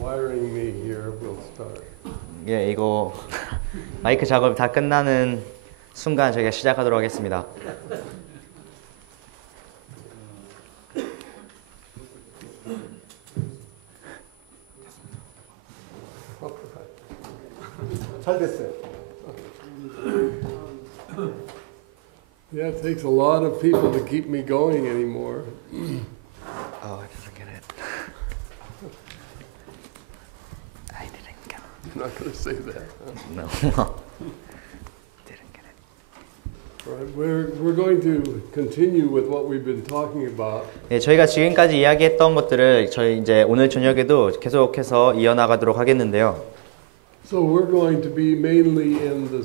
Wiring me here, we'll start. 예, 이거 마이크 작업 다 끝나는 순간 저희가 시작하도록 하겠습니다. 잘 됐어요. Yeah, it takes a lot of people to keep me going anymore. Oh, I didn't get it. I didn't get it. You're not going to say that. Huh? No. Didn't get it. All right, we're going to continue with what we've been talking about. 예, 저희가 지금까지 이야기했던 것들을 저희 이제 오늘 저녁에도 계속해서 이어나가도록 하겠는데요. So we're going to be mainly in the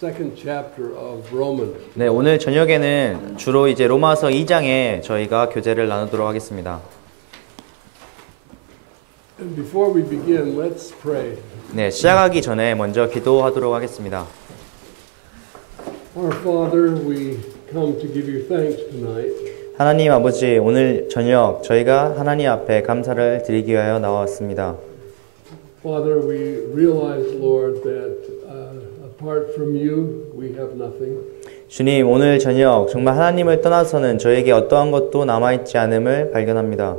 second chapter of Romans. 네, 오늘 저녁에는 주로 이제 로마서 2장에 저희가 교제를 나누도록 하겠습니다. And before we begin, let's pray. 네, 시작하기 전에 먼저 기도하도록 하겠습니다. Our Father, we come to give you thanks tonight. 하나님 아버지, 오늘 저녁 저희가 하나님 앞에 감사를 드리기 위하여 나왔습니다. Father, we realize, Lord, that apart from you, we have nothing. 주님, 오늘 저녁 정말 하나님을 떠나서는 저에게 어떠한 것도 남아있지 않음을 발견합니다.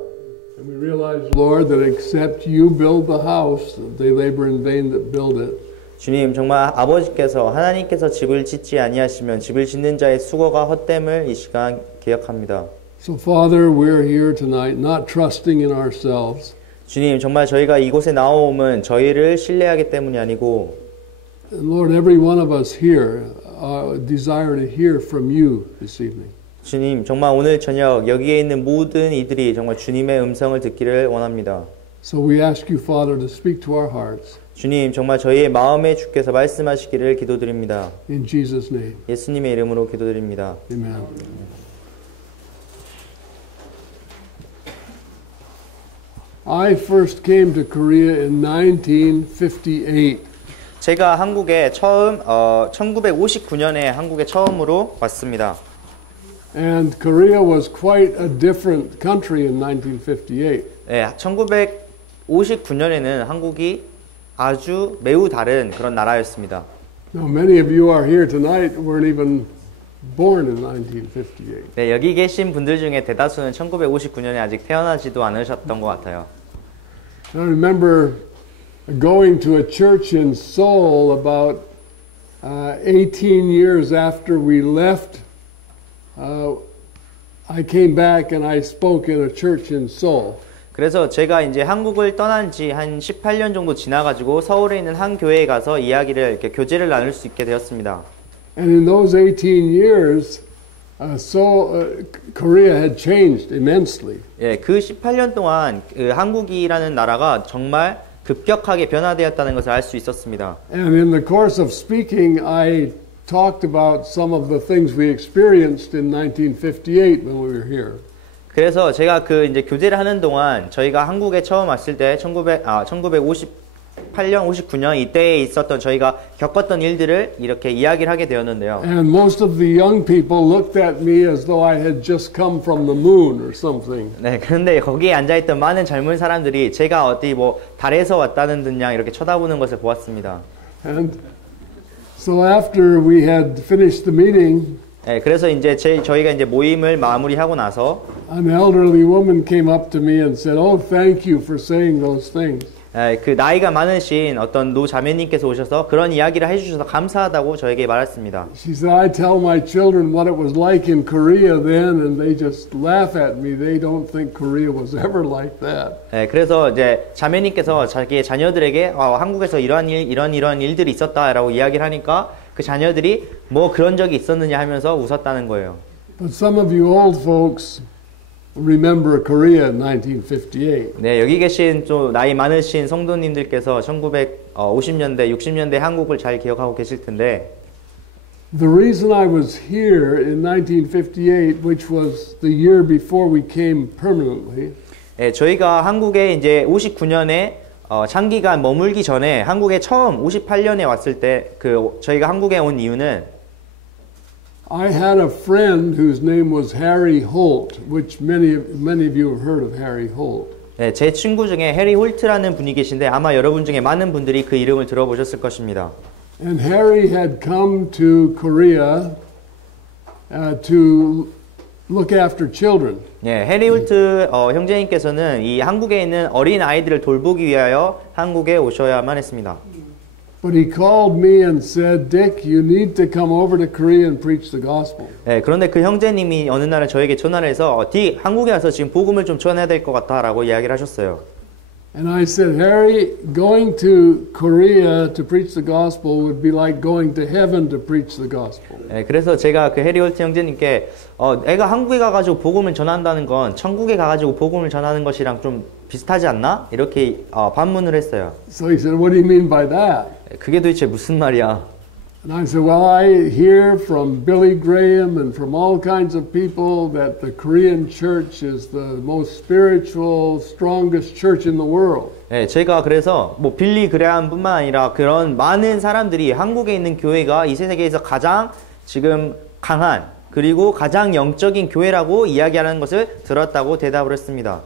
And we realize, Lord, that except you build the house, they labor in vain that build it. 주님, 정말 아버지께서 하나님께서 집을 짓지 아니하시면 집을 짓는 자의 수고가 헛됨을 이 시간 기억합니다. So, Father, we're here tonight not trusting in ourselves. 주님, 정말 저희가 이곳에 나옴은 저희를 신뢰하기 때문이 아니고 And Lord, every one of us here desire to hear from you this evening. 주님, 정말 오늘 저녁 여기에 있는 모든 이들이 정말 주님의 음성을 듣기를 원합니다. So we ask you, Father, to speak to our hearts. 주님, 정말 저희의 마음에 주께서 말씀하시기를 기도드립니다. In Jesus' name, 예수님의 이름으로 기도드립니다. amen. I first came to Korea in 1958. 제가 한국에 처음 1959년에 한국에 처음으로 왔습니다. And Korea was quite a different country in 1958. 네, 1959년에는 한국이 아주 매우 다른 그런 나라였습니다. Now, many of you are here tonight weren't even born in 1958. 네, 여기 계신 분들 중에 대다수는 1959년에 아직 태어나지도 않으셨던 것 같아요. I remember going to a church in Seoul about 18 years after we left. I came back and I spoke in a church in Seoul. 그래서 제가 이제 한국을 떠난 지 한 18년 정도 지나가지고 서울에 있는 한 교회에 가서 이야기를 이렇게 교제를 나눌 수 있게 되었습니다. And in those 18 years, Korea had changed immensely. 예, 그 18년 동안 그 한국이라는 나라가 정말 급격하게 변화되었다는 것을 알 수 있었습니다. And in the course of speaking, I talked about some of the things we experienced in 1958 when we were here. 그래서 제가 그 이제 교제를 하는 동안 저희가 한국에 처음 왔을 때 1958년, 59년 이때에 있었던 저희가 겪었던 일들을 이렇게 이야기를 하게 되었는데요. And most of the young people looked at me as though I had just come from the moon or something. 네, 그런데 거기에 앉아있던 많은 젊은 사람들이 제가 어디 뭐 달에서 왔다는 듯 양 이렇게 쳐다보는 것을 보았습니다. And so after we had finished the meeting, 네, 그래서 이제 저희가 이제 모임을 마무리하고 나서 an elderly woman came up to me and said, "Oh, thank you for saying those things." 그 나이가 많으신 어떤 노 자매님께서 오셔서 그런 이야기를 해주셔서 감사하다고 저에게 말했습니다. She said, "I tell my children what it was like in Korea then, and they just laugh at me. They don't think Korea was ever like that." 네, 그래서 이제 자매님께서 자기의 자녀들에게 한국에서 이런 일들이 있었다라고 이야기를 하니까 그 자녀들이 뭐 그런 적이 있었느냐 하면서 웃었다는 거예요. But some of you old folks remember Korea in 1958. 네, 여기 계신 좀 나이 많으신 성도님들께서 1950년대, 60년대 한국을 잘 기억하고 계실 텐데 The reason I was here in 1958, which was the year before we came permanently, 네, 저희가 한국에 이제 59년에 장기간 머물기 전에 한국에 처음 58년에 왔을 때 저희가 한국에 온 이유는 I had a friend whose name was Harry Holt, which many of you have heard of Harry Holt. 네, 제 친구 중에 해리 홀트라는 분이 계신데 아마 여러분 중에 많은 분들이 그 이름을 들어보셨을 것입니다. And Harry had come to Korea to look after children. 네, 해리 홀트 형제님께서는 이 한국에 있는 어린 아이들을 돌보기 위하여 한국에 오셔야만 했습니다. But he called me and said, Dick, you need to come over to Korea and preach the gospel. 네, 그런데 그 형제님이 어느 날은 저에게 전화를 해서 딕, 한국에 와서 지금 복음을 좀 전해야 될 것 같다라고 이야기를 하셨어요. And I said, Harry, going to Korea to preach the gospel would be like going to heaven to preach the gospel. 네, 그래서 제가 그 해리 홀트 형제님께 애가 한국에 가가지고 복음을 전한다는 건 천국에 가가지고 복음을 전하는 것이랑 좀 비슷하지 않나? 이렇게 반문을 했어요. So he said, what do you mean by that? 그게 도대체 무슨 말이야? And I said, well, I hear from Billy Graham and from all kinds of people that the Korean church is the most spiritual, strongest church in the world. 네, 제가 그래서 뭐 빌리 그레함뿐만 아니라 그런 많은 사람들이 한국에 있는 교회가 이 세계에서 가장 지금 강한 그리고 가장 영적인 교회라고 이야기하는 것을 들었다고 대답을 했습니다.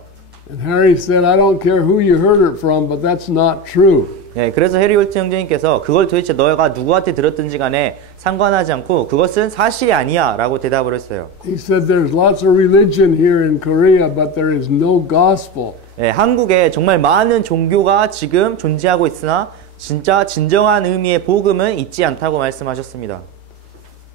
And Harry said, I don't care who you heard it from, but that's not true. 네, 그래서 해리 홀트 형제님께서 그걸 도대체 너가 누구한테 들었든지 간에 상관하지 않고 그것은 사실이 아니야 라고 대답을 했어요. He said, there's lots of religion here in Korea, but there is no gospel. 네, 한국에 정말 많은 종교가 지금 존재하고 있으나 진짜 진정한 의미의 복음은 있지 않다고 말씀하셨습니다.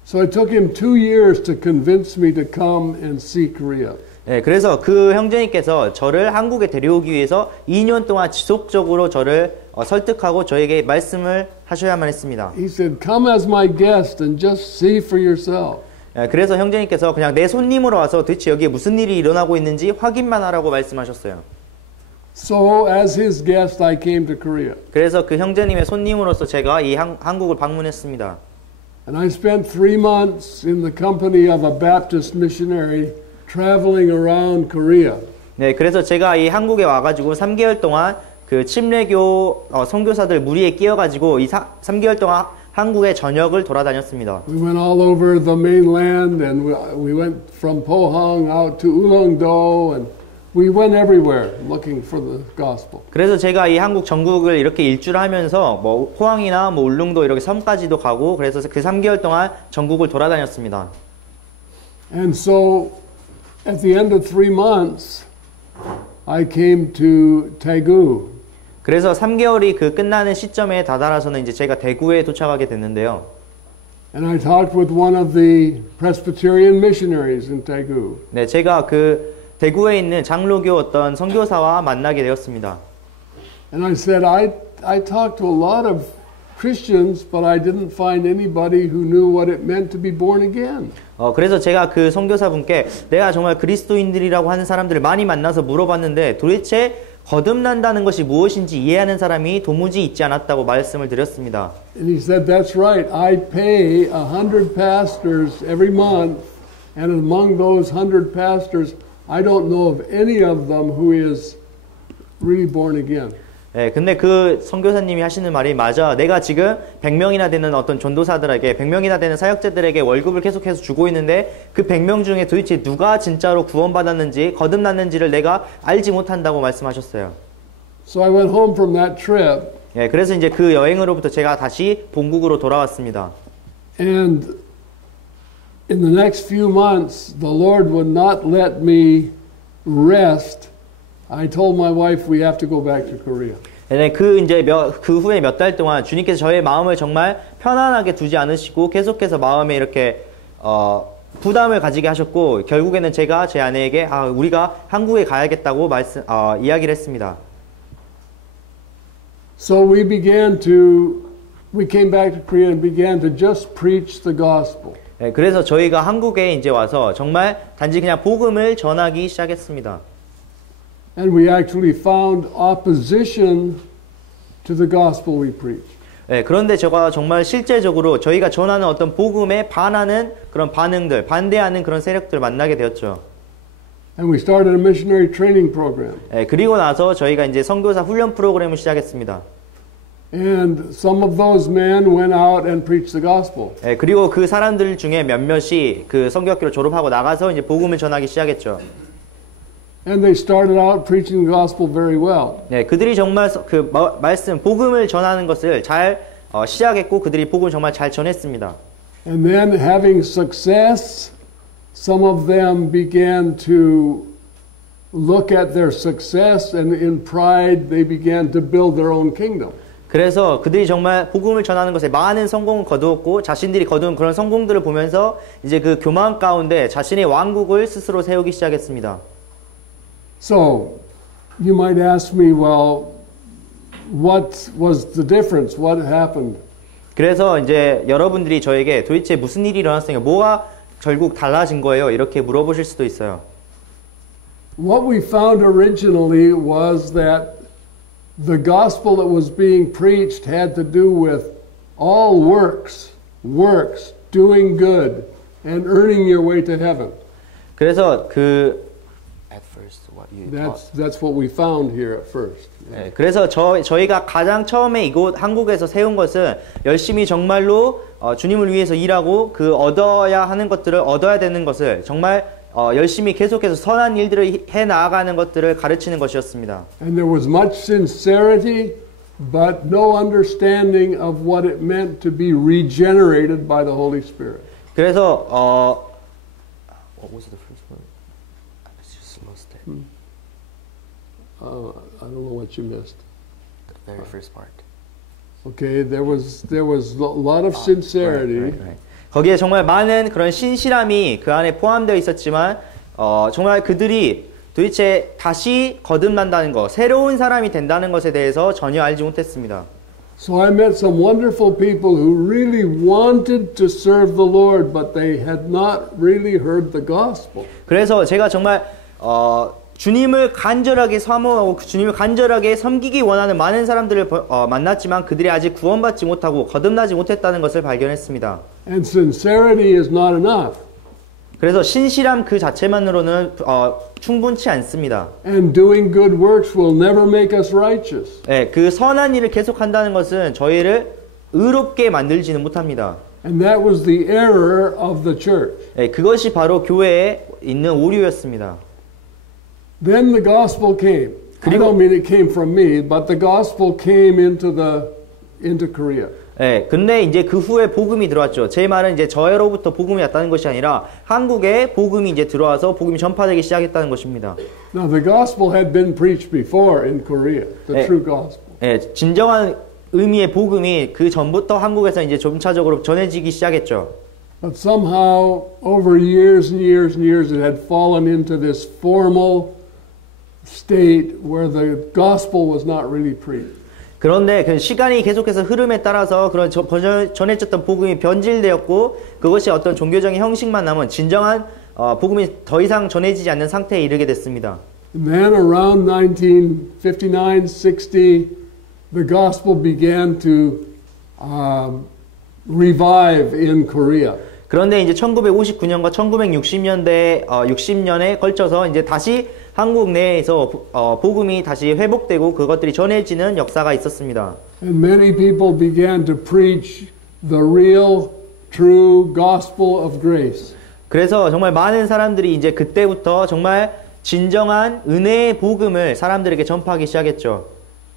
So it took him 2 years to convince me to come and see Korea. 네, 그래서 그 형제님께서 저를 한국에 데려오기 위해서 2년 동안 지속적으로 저를 설득하고 저에게 말씀을 하셔야만 했습니다. He said, come as my guest and just see for yourself. 네, 그래서 형제님께서 그냥 내 손님으로 와서 도대체 여기에 무슨 일이 일어나고 있는지 확인만 하라고 말씀하셨어요. So as his guest, I came to Korea. 그래서 그 형제님의 손님으로서 제가 이 한국을 방문했습니다. And I spent 3 months in the company of a Baptist missionary traveling around Korea. 네, 그래서 제가 이 한국에 와가지고 3개월 동안 그 침례교 선교사들 무리에 끼어가지고 이 3개월 동안 한국의 전역을 돌아다녔습니다. We went all over the mainland and we went from Pohang out to Ulleungdo and we went everywhere looking for the gospel. 그래서 제가 이 한국 전국을 이렇게 일주를 하면서 뭐 포항이나 뭐 울릉도 이렇게 섬까지도 가고 그래서 그 3개월 동안 전국을 돌아다녔습니다. And so at the end of 3 months I came to Daegu. 그래서 3개월이 그 끝나는 시점에 다다라서는 이제 제가 대구에 도착하게 됐는데요. And I talked with one of the Presbyterian missionaries in Daegu. 네, 제가 그 대구에 있는 장로교 어떤 선교사와 만나게 되었습니다. And I said, I talked to a lot of Christians, but I didn't find anybody who knew what it meant to be born again. 그래서 제가 그 선교사분께 내가 정말 그리스도인들이라고 하는 사람들을 많이 만나서 물어봤는데 도대체 거듭난다는 것이 무엇인지 이해하는 사람이 도무지 있지 않았다고 말씀을 드렸습니다. And he said, that's right. I pay 100 pastors every month, and among those 100 pastors, I don't know of any of them who is really born again. 네, 근데 그 선교사님이 하시는 말이 맞아. 내가 지금 100명이나 되는 어떤 전도사들에게 100명이나 되는 사역자들에게 월급을 계속해서 주고 있는데 그 100명 중에 도대체 누가 진짜로 구원받았는지 거듭났는지를 내가 알지 못한다고 말씀하셨어요. So I went home from that trip. 네, 그래서 이제 그 여행으로부터 제가 다시 본국으로 돌아왔습니다. And in the next few months, the Lord would not let me rest. I told my wife we have to go back to Korea. 네, 그 후에 몇 달 동안 주님께서 저의 마음을 정말 편안하게 두지 않으시고 계속해서 마음에 이렇게 부담을 가지게 하셨고 결국에는 제가 제 아내에게 우리가 한국에 가야겠다고 이야기를 했습니다. So we came back to Korea and began to just preach the gospel. 네, 그래서 저희가 한국에 이제 와서 정말 단지 그냥 복음을 전하기 시작했습니다. And we actually found opposition to the gospel we preach. 네, 그런데 제가 정말 실제적으로 저희가 전하는 어떤 복음에 반하는 그런 반응들, 반대하는 그런 세력들을 만나게 되었죠. And we started a missionary training program. 네, 그리고 나서 저희가 이제 선교사 훈련 프로그램을 시작했습니다. And some of those men went out and preached the gospel. 네, 그리고 그 사람들 중에 몇몇이 그 선교학교를 졸업하고 나가서 이제 복음을 전하기 시작했죠. And they started out preaching the gospel very well. 네, 그들이 정말 그 말씀 복음을 전하는 것을 잘 시작했고 그들이 복음을 정말 잘 전했습니다. And then having success, some of them began to look at their success and in pride they began to build their own kingdom. 그래서 그들이 정말 복음을 전하는 것에 많은 성공을 거두었고 자신들이 거둔 그런 성공들을 보면서 이제 그 교만 가운데 자신의 왕국을 스스로 세우기 시작했습니다. So, you might ask me, well, what was the difference? What happened? 그래서 이제 여러분들이 저에게 도대체 무슨 일이 일어났으니까 뭐가 결국 달라진 거예요? 이렇게 물어보실 수도 있어요. What we found originally was that the gospel that was being preached had to do with all works, doing good, and earning your way to heaven. 그래서 at first what you That's what we found here at first. 네, 그래서 저희가 가장 처음에 이곳 한국에서 세운 것은 열심히 정말로 주님을 위해서 일하고 그 얻어야 하는 것들을 얻어야 되는 것을 정말 열심히 계속해서 선한 일들을 해 나아가는 것들을 가르치는 것이었습니다. And there was much sincerity, but no understanding of what it meant to be regenerated by the Holy Spirit. 그래서 what was the first one? I just lost it. I don't know what you missed. The very first part. Okay, there was a lot of sincerity. Right. 거기에 정말 많은 그런 신실함이 그 안에 포함되어 있었지만 정말 그들이 도대체 다시 거듭난다는 것, 새로운 사람이 된다는 것에 대해서 전혀 알지 못했습니다. So I met some wonderful people who really wanted to serve the Lord, but they had not really heard the gospel. 그래서 제가 정말 주님을 간절하게 사모하고 주님을 간절하게 섬기기 원하는 많은 사람들을 만났지만 그들이 아직 구원받지 못하고 거듭나지 못했다는 것을 발견했습니다. And sincerity is not enough. 그래서 신실함 그 자체만으로는 충분치 않습니다. And doing good works will never make us righteous. 네, 그 선한 일을 계속한다는 것은 저희를 의롭게 만들지는 못합니다. And that was the error of the church. 네, 그것이 바로 교회에 있는 오류였습니다. Then the gospel came. I don't mean it came from me, but the gospel came into Korea. 네, 근데 이제 그 후에 복음이 들어왔죠. 제 말은 이제 저로부터 복음이 왔다는 것이 아니라 한국에 복음이 이제 들어와서 복음이 전파되기 시작했다는 것입니다. Now the gospel had been preached before in Korea, the true gospel. 네, 진정한 의미의 복음이 그 전부터 한국에서 이제 점차적으로 전해지기 시작했죠. But somehow, over years and years and years, it had fallen into this formal state where the gospel was not really preached. 그런데 그 시간이 계속해서 흐름에 따라서 그런 전해졌던 복음이 변질되었고 그것이 어떤 종교적인 형식만 남은 진정한 복음이 더 이상 전해지지 않는 상태에 이르게 됐습니다. And then around 1959, 60, the gospel began to revive in Korea. 그런데 이제 1959년과 1960년대 60년에 걸쳐서 이제 다시 한국 내에서 복음이 다시 회복되고 그것들이 전해지는 역사가 있었습니다. And many people began to preach the real, true gospel of grace. 그래서 정말 많은 사람들이 이제 그때부터 정말 진정한 은혜의 복음을 사람들에게 전파하기 시작했죠.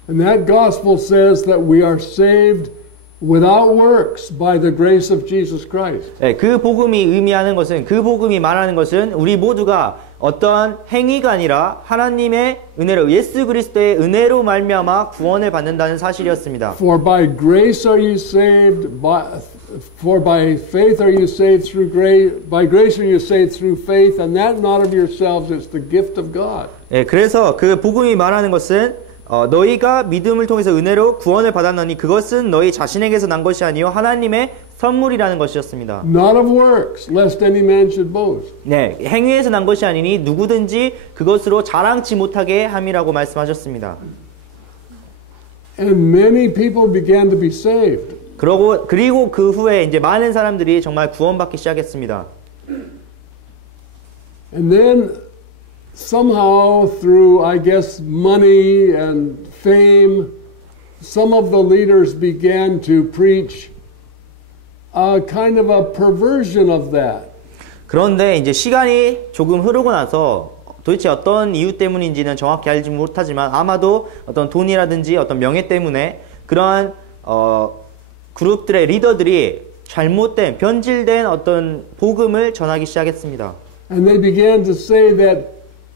And that gospel says that we are saved without works by the grace of Jesus Christ. 네, 그 복음이 의미하는 것은 그 복음이 말하는 것은 우리 모두가 어떠한 행위가 아니라 하나님의 은혜로 예수 그리스도의 은혜로 말미암아 구원을 받는다는 사실이었습니다. For by grace are you saved, for by faith are you saved through grace, by grace are you saved through faith, and that not of yourselves, it's the gift of God. 네, 그래서 그 복음이 말하는 것은 너희가 믿음을 통해서 은혜로 구원을 받았노니 그것은 너희 자신에게서 난 것이 아니요 하나님의 선물이라는 것이었습니다. Not of works, lest any man should boast. 네, 행위에서 난 것이 아니니 누구든지 그것으로 자랑치 못하게 함이라고 말씀하셨습니다. And many people began to be saved. 그리고 그 후에 이제 많은 사람들이 정말 구원받기 시작했습니다. And then somehow through, I guess, money and fame, some of the leaders began to preach a kind of a perversion of that. 그런데 이제 시간이 조금 흐르고 나서 도대체 어떤 이유 때문인지는 정확히 알지 못하지만 아마도 어떤 돈이라든지 어떤 명예 때문에 그러한 그룹들의 리더들이 잘못된 변질된 어떤 복음을 전하기 시작했습니다. And they began to say that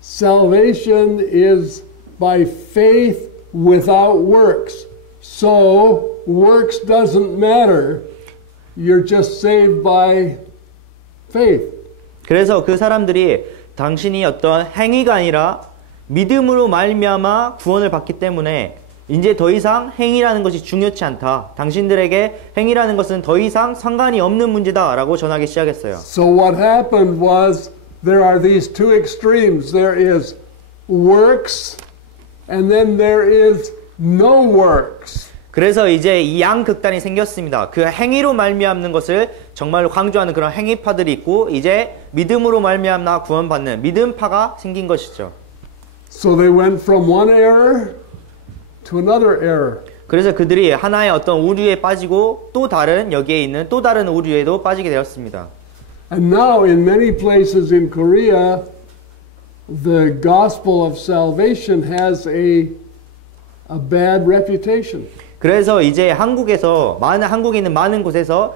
salvation is by faith without works. So works doesn't matter. You're just saved by faith. 그래서 그 사람들이 당신이 어떤 행위가 아니라 믿음으로 말미암아 구원을 받기 때문에 이제 더 이상 행위라는 것이 중요치 않다. 당신들에게 행위라는 것은 더 이상 상관이 없는 문제다라고 전하기 시작했어요. So what happened was there are these two extremes. There is works and then there is no works. 그래서 이제 이 양극단이 생겼습니다. 그 행위로 말미암는 것을 정말로 강조하는 그런 행위파들이 있고 이제 믿음으로 말미암아 구원받는 믿음파가 생긴 것이죠. So they went from one error to another error. 그래서 그들이 하나의 어떤 오류에 빠지고 또 다른 여기에 있는 또 다른 오류에도 빠지게 되었습니다. And now in many places in Korea the gospel of salvation has a bad reputation. 그래서 이제 한국에 있는 많은 곳에서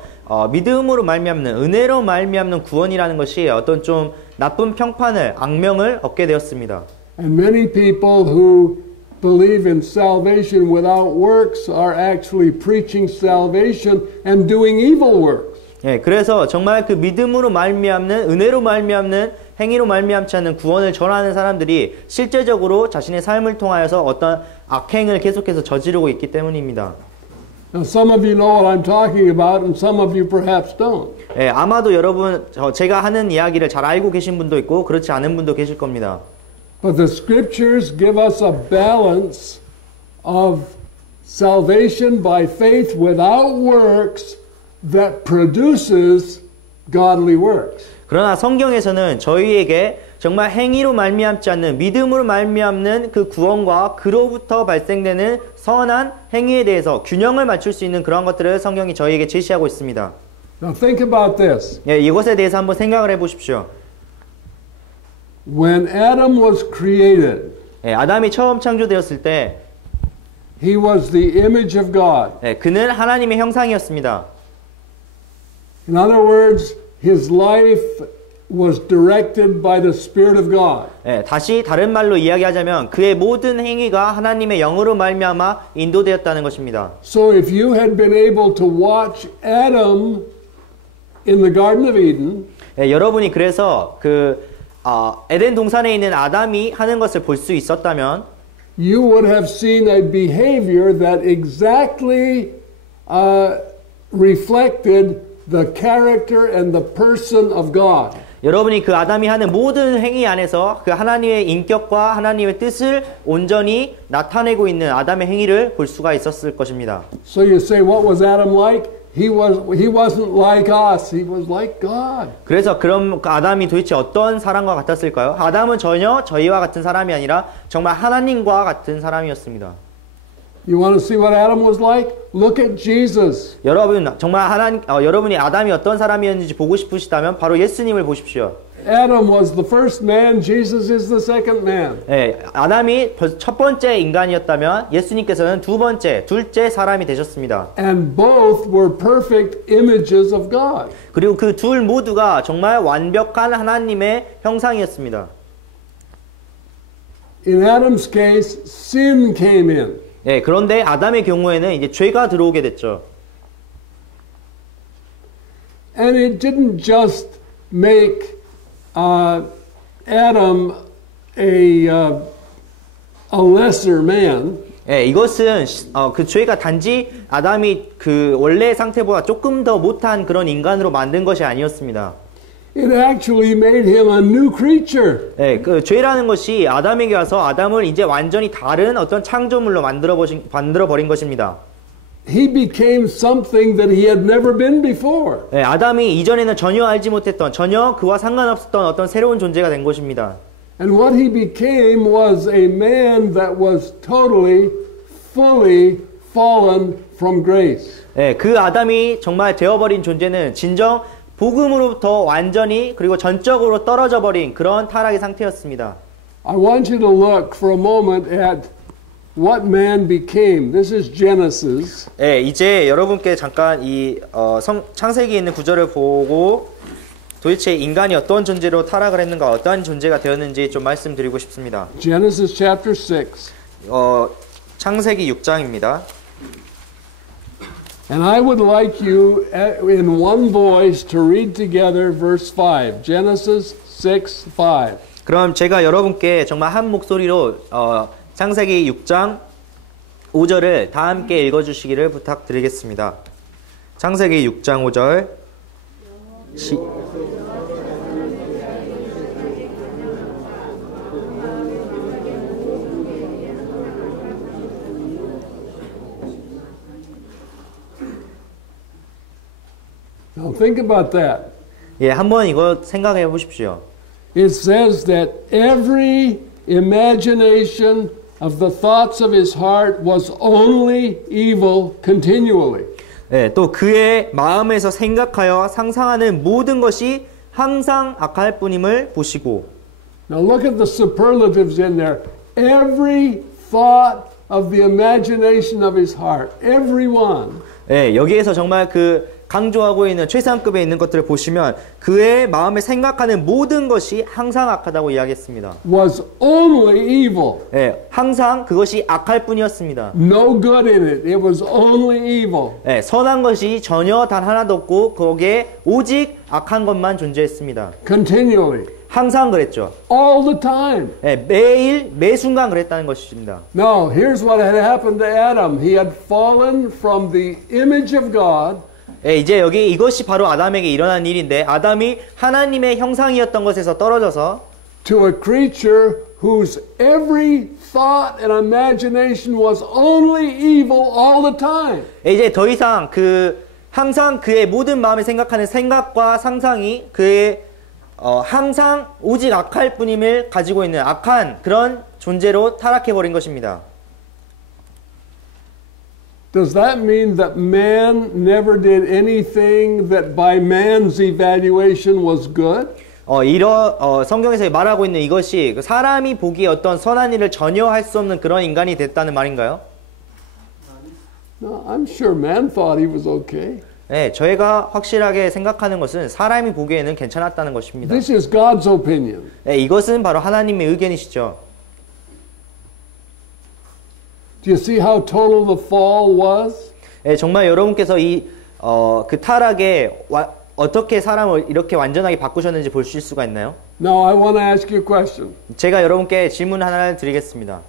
믿음으로 말미암는 은혜로 말미암는 구원이라는 것이 어떤 좀 나쁜 평판을 악명을 얻게 되었습니다. And many people who believe in salvation without works are actually preaching salvation and doing evil works. 예, 그래서 정말 그 믿음으로 말미암는 은혜로 말미암는 행위로 말미암지 않는 구원을 전하는 사람들이 실제적으로 자신의 삶을 통하여서 어떤 악행을 계속해서 저지르고 있기 때문입니다. Now some of you know what I'm talking about and some of you perhaps don't. 예, 아마도 여러분 제가 하는 이야기를 잘 알고 계신 분도 있고 그렇지 않은 분도 계실 겁니다. But the scriptures give us a balance of salvation by faith without works that produces godly works. 그러나 성경에서는 저희에게 정말 행위로 말미암지 않는 믿음으로 말미암는 그 구원과 그로부터 발생되는 선한 행위에 대해서 균형을 맞출 수 있는 그런 것들을 성경이 저희에게 제시하고 있습니다. Now think about this. 예, 이것에 대해서 한번 생각을 해보십시오. When Adam was created, 예, 아담이 처음 창조되었을 때 he was the image of God. 예, 그는 하나님의 형상이었습니다. In other words, his life was directed by the Spirit of God. 예, 다시 다른 말로 이야기하자면 그의 모든 행위가 하나님의 영으로 말미암아 인도되었다는 것입니다. So if you had been able to watch Adam in the Garden of Eden, 예, 여러분이 그래서 에덴 동산에 있는 아담이 하는 것을 볼 수 있었다면 you would have seen a behavior that exactly reflected the character and the person of God. 여러분이 그 아담이 하는 모든 행위 안에서 그 하나님의 인격과 하나님의 뜻을 온전히 나타내고 있는 아담의 행위를 볼 수가 있었을 것입니다. So you say, what was Adam like? He wasn't like us. He was like God. 그래서 그럼 그 아담이 도대체 어떤 사람과 같았을까요? 아담은 전혀 저희와 같은 사람이 아니라 정말 하나님과 같은 사람이었습니다. You want to see what Adam was like? Look at Jesus. 여러분 정말 여러분이 아담이 어떤 사람이었는지 보고 싶으시다면 바로 예수님을 보십시오. Adam was the first man. Jesus is the second man. 예, 아담이 첫 번째 인간이었다면 예수님께서는 둘째 사람이 되셨습니다. And both were perfect images of God. 그리고 그 둘 모두가 정말 완벽한 하나님의 형상이었습니다. In Adam's case, sin came in. 예, 그런데 아담의 경우에는 이제 죄가 들어오게 됐죠. And it didn't just make Adam a lesser man. 예, 이것은 그 죄가 단지 아담이 그 원래 상태보다 조금 더 못한 그런 인간으로 만든 것이 아니었습니다. It actually made him a new creature. 예, 그 죄라는 것이 아담에게 와서 아담을 이제 완전히 다른 어떤 창조물로 만들어 버린 것입니다. He became something that he had never been before. 예, 아담이 이전에는 전혀 알지 못했던 전혀 그와 상관없었던 어떤 새로운 존재가 된 것입니다. And what he became was a man that was totally, fully fallen from grace. 예, 그 아담이 정말 되어버린 존재는 진정 복음으로부터 완전히 그리고 전적으로 떨어져 버린 그런 타락의 상태였습니다. I want you to look for a moment at what man became. This is Genesis. 예, 이제 여러분께 잠깐 창세기에 있는 구절을 보고 도대체 인간이 어떤 존재로 타락을 했는가, 어떠한 존재가 되었는지 좀 말씀드리고 싶습니다. Genesis chapter 6. 창세기 6장입니다. And I would like you in one voice to read together verse 5. Genesis 6:5. 그럼 제가 여러분께 정말 한 목소리로 창세기 6장 5절을 다 함께 읽어주시기를 부탁드리겠습니다. 창세기 6장 5절 Now think about that. 예, 한번 이거 생각해 보십시오. It says that every imagination of the thoughts of his heart was only evil continually. 예, 또 그의 마음에서 생각하여 상상하는 모든 것이 항상 악할 뿐임을 보시고. Now look at the superlatives in there. Every thought of the imagination of his heart. Every one. 예, 여기에서 정말 그 강조하고 있는 최상급에 있는 것들을 보시면 그의 마음에 생각하는 모든 것이 항상 악하다고 이야기했습니다. Was only evil. 예, 항상 그것이 악할 뿐이었습니다. No good in it. It was only evil. 예, 선한 것이 전혀 단 하나도 없고 거기에 오직 악한 것만 존재했습니다. Continually. 항상 그랬죠. All the time. 예, 매일 매 순간 그랬다는 것입니다. Now, here's what had happened to Adam. He had fallen from the image of God. 예, 이제 여기 이것이 바로 아담에게 일어난 일인데 아담이 하나님의 형상이었던 것에서 떨어져서 to a creature whose every thought and imagination was only evil all the time. 예, 이제 더 이상 항상 그의 모든 마음에 생각하는 생각과 상상이 그의 항상 오직 악할 뿐임을 가지고 있는 악한 그런 존재로 타락해버린 것입니다. Does that mean that man never did anything that by man's evaluation was good? 성경에서 말하고 있는 이것이 사람이 보기에 어떤 선한 일을 전혀 할 수 없는 그런 인간이 됐다는 말인가요? No, I'm sure man thought he was okay. 네, 저희가 확실하게 생각하는 것은 사람이 보기에는 괜찮았다는 것입니다. This is God's opinion. 네, 이것은 바로 하나님의 의견이시죠. Do you see how total the fall was? 네, 정말 여러분께서 그 타락에 어떻게 사람을 이렇게 완전하게 바꾸셨는지 보실 수가 있나요? Now I want to ask you a question. 제가 여러분께 질문 하나를 드리겠습니다.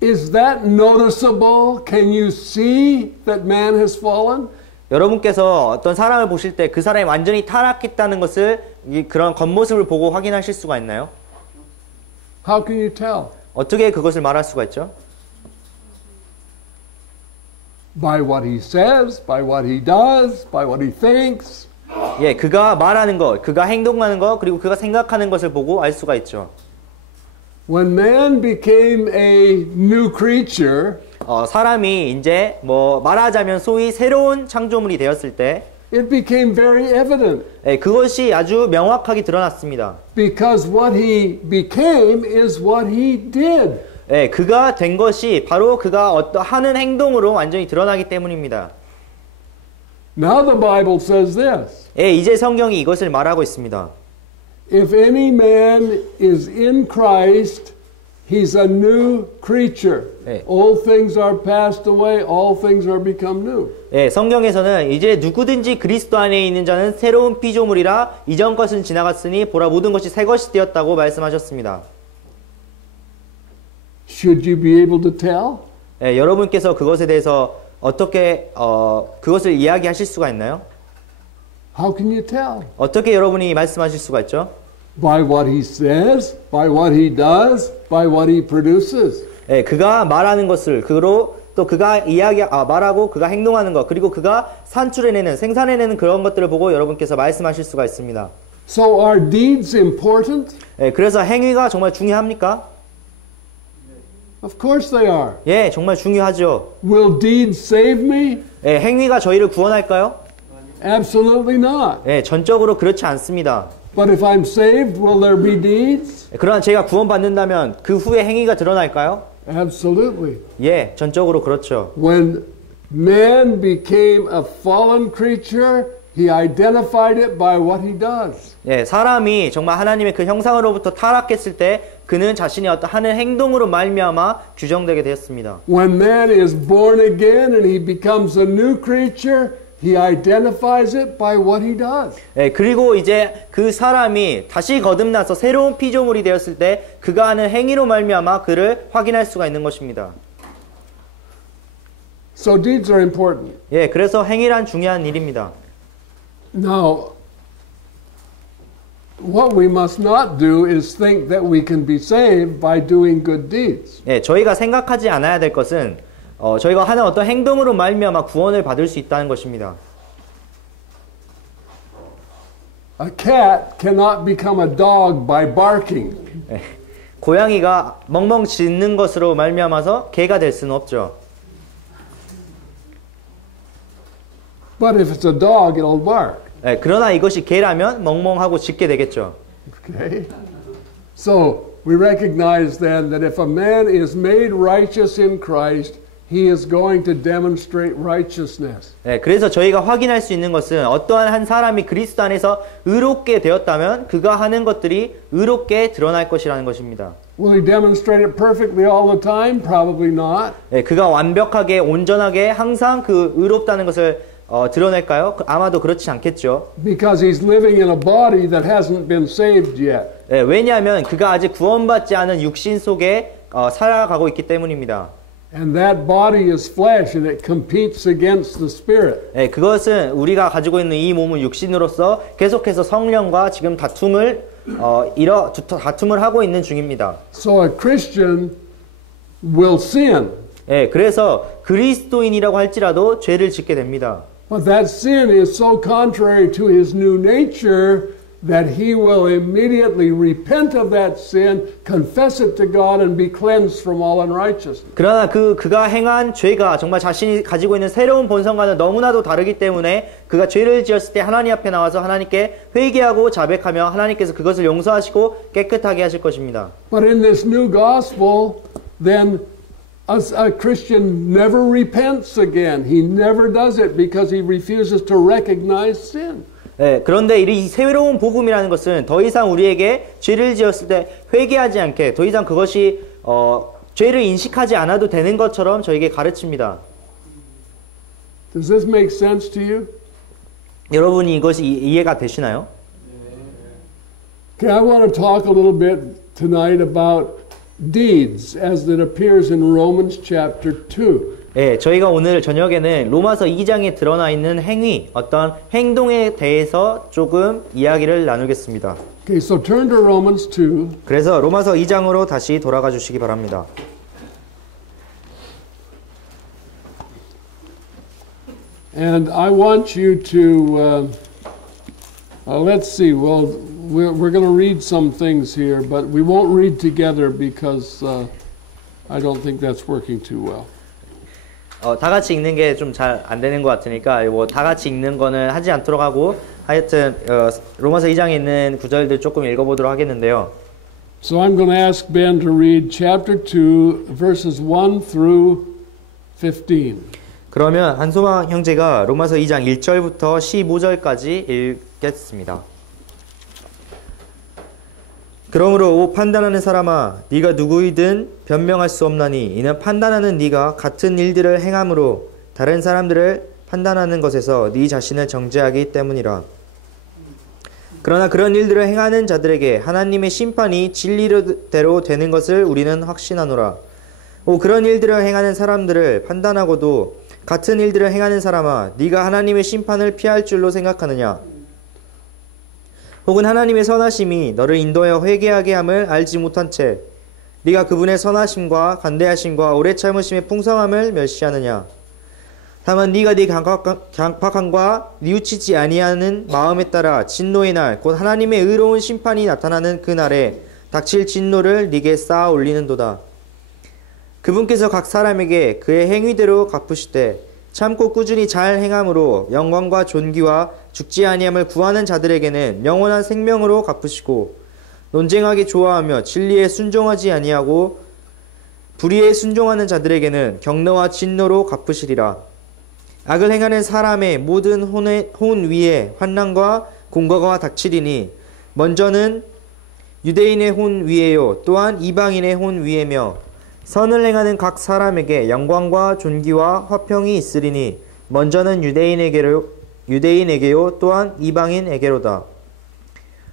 Is that noticeable? Can you see that man has fallen? 여러분께서 어떤 사람을 보실 때 그 사람이 완전히 타락했다는 것을 그런 겉모습을 보고 확인하실 수가 있나요? How can you tell? 어떻게 그것을 말할 수가 있죠? By what he says, by what he does, by what he thinks. 예, 그가 말하는 것, 그가 행동하는 것, 그리고 그가 생각하는 것을 보고 알 수가 있죠. When man became a new creature, 사람이 이제 말하자면 소위 새로운 창조물이 되었을 때 it became very evident. 예, 그것이 아주 명확하게 드러났습니다. Because what he became is what he did. 예, 그가 된 것이 바로 그가 하는 행동으로 완전히 드러나기 때문입니다. Now the Bible says this. 예, 이제 성경이 이것을 말하고 있습니다. If any man is in Christ, he's a new creature. 네. All things are passed away, all things are become new. 예, 성경에서는 이제 누구든지 그리스도 안에 있는 자는 새로운 피조물이라 이전 것은 지나갔으니 보라 모든 것이 새 것이 되었다고 말씀하셨습니다. Should you be able to tell? 예, 여러분께서 그것에 대해서 어떻게 그것을 이야기하실 수가 있나요? How can you tell? 어떻게 여러분이 말씀하실 수가 있죠? By what he says, by what he does, by what he produces. 예, 그가 말하는 것을 또 그가 말하고 그가 행동하는 것 그리고 그가 산출해내는 생산해내는 그런 것들을 보고 여러분께서 말씀하실 수가 있습니다. So are deeds important? 예, 그래서 행위가 정말 중요합니까? Of course they are. 예, 정말 중요하죠. Will deeds save me? 예, 행위가 저희를 구원할까요? Absolutely not. 예, 전적으로 그렇지 않습니다. But if I'm saved, will there be deeds? 그러나 제가 구원받는다면 그 후에 행위가 드러날까요? Absolutely. 예, 전적으로 그렇죠. When man became a fallen creature, he identified it by what he does. 예, 사람이 정말 하나님의 그 형상으로부터 타락했을 때 그는 자신이 어떤 하는 행동으로 말미암아 규정되게 되었습니다. When man is born again and he becomes a new creature, he identifies it by what he does. 예, 그리고 이제 그 사람이 다시 거듭나서 새로운 피조물이 되었을 때 그가 하는 행위로 말미암아 그를 확인할 수가 있는 것입니다. So deeds are important. 예, 그래서 행위란 중요한 일입니다. Now, what we must not do is think that we can be saved by doing good deeds. 예, 저희가 생각하지 않아야 될 것은 저희가 하는 어떤 행동으로 말미암아 구원을 받을 수 있다는 것입니다. A cat cannot become a dog by barking. 예, 고양이가 멍멍 짖는 것으로 말미암아서 개가 될 수는 없죠. But if it's a dog, it'll bark. 예, 그러나 이것이 개라면 멍멍하고 짖게 되겠죠. Okay? So, we recognize then that if a man is made righteous in Christ, he is going to demonstrate righteousness. 예, 그래서 저희가 확인할 수 있는 것은 어떠한 한 사람이 그리스도 안에서 의롭게 되었다면 그가 하는 것들이 의롭게 드러날 것이라는 것입니다. Will he demonstrate it perfectly all the time? Probably not. 예, 그가 완벽하게 온전하게 항상 그 의롭다는 것을 드러낼까요? 아마도 그렇지 않겠죠. Because he's living in a body that hasn't been saved yet. 예, 왜냐하면 그가 아직 구원받지 않은 육신 속에 살아가고 있기 때문입니다. And that body is flesh and it competes against the spirit. 예, 그것은 우리가 가지고 있는 이 몸은 육신으로서 계속해서 성령과 지금 다툼을 하고 있는 중입니다. So a Christian will sin. 예, 그래서 그리스도인이라고 할지라도 죄를 짓게 됩니다. But that sin is so contrary to his new nature that he will immediately repent of that sin, confess it to God, and be cleansed from all unrighteousness. 그러나 그가 행한 죄가 정말 자신이 가지고 있는 새로운 본성과는 너무나도 다르기 때문에 그가 죄를 지었을 때 하나님 앞에 나와서 하나님께 회개하고 자백하며 하나님께서 그것을 용서하시고 깨끗하게 하실 것입니다. But in this new gospel, then a Christian never repents again. He never does it because he refuses to recognize sin. 예, 그런데 이 새로운 복음이라는 것은 더 이상 우리에게 죄를 지었을 때 회개하지 않게 더 이상 그것이 죄를 인식하지 않아도 되는 것처럼 저에게 가르칩니다. Does this make sense to you? 여러분이 이것이 이해가 되시나요? Okay, I want to talk a little bit tonight about deeds as it appears in Romans chapter 2. 예, 저희가 오늘 저녁에는 로마서 2장에 드러나 있는 행위, 어떤 행동에 대해서 조금 이야기를 나누겠습니다. Okay, so turn to Romans 2. 그래서 로마서 2장으로 다시 돌아가 주시기 바랍니다. And I want you to, let's see, well, we're going to read some things here, but we won't read together because I don't think that's working too well. 다 같이 읽는 게 좀 잘 안 되는 것 같으니까 뭐 다 같이 읽는 거는 하지 않도록 하고 하여튼 로마서 2장에 있는 구절들 조금 읽어보도록 하겠는데요. So I'm going to ask Ben to read chapter 2, verses 1 through 15. 그러면 한소망 형제가 로마서 2장 1절부터 15절까지 읽겠습니다. 그러므로 오 판단하는 사람아 네가 누구이든 변명할 수 없나니 이는 판단하는 네가 같은 일들을 행함으로 다른 사람들을 판단하는 것에서 네 자신을 정죄하기 때문이라. 그러나 그런 일들을 행하는 자들에게 하나님의 심판이 진리대로 되는 것을 우리는 확신하노라. 오 그런 일들을 행하는 사람들을 판단하고도 같은 일들을 행하는 사람아 네가 하나님의 심판을 피할 줄로 생각하느냐. 혹은 하나님의 선하심이 너를 인도하여 회개하게 함을 알지 못한 채 네가 그분의 선하심과 관대하심과 오래 참으심의 풍성함을 멸시하느냐. 다만 네가 네 강팍함과 뉘우치지 아니하는 마음에 따라 진노의 날 곧 하나님의 의로운 심판이 나타나는 그 날에 닥칠 진노를 네게 쌓아 올리는도다. 그분께서 각 사람에게 그의 행위대로 갚으시되 참고 꾸준히 잘 행함으로 영광과 존귀와 죽지 아니함을 구하는 자들에게는 영원한 생명으로 갚으시고 논쟁하기 좋아하며 진리에 순종하지 아니하고 불의에 순종하는 자들에게는 경노와 진노로 갚으시리라. 악을 행하는 사람의 모든 혼 위에 환난과 공과가 닥치리니 먼저는 유대인의 혼 위에요 또한 이방인의 혼 위에며 선을 행하는 각 사람에게 영광과 존귀와 화평이 있으리니 먼저는 유대인에게요 또한 이방인에게로다.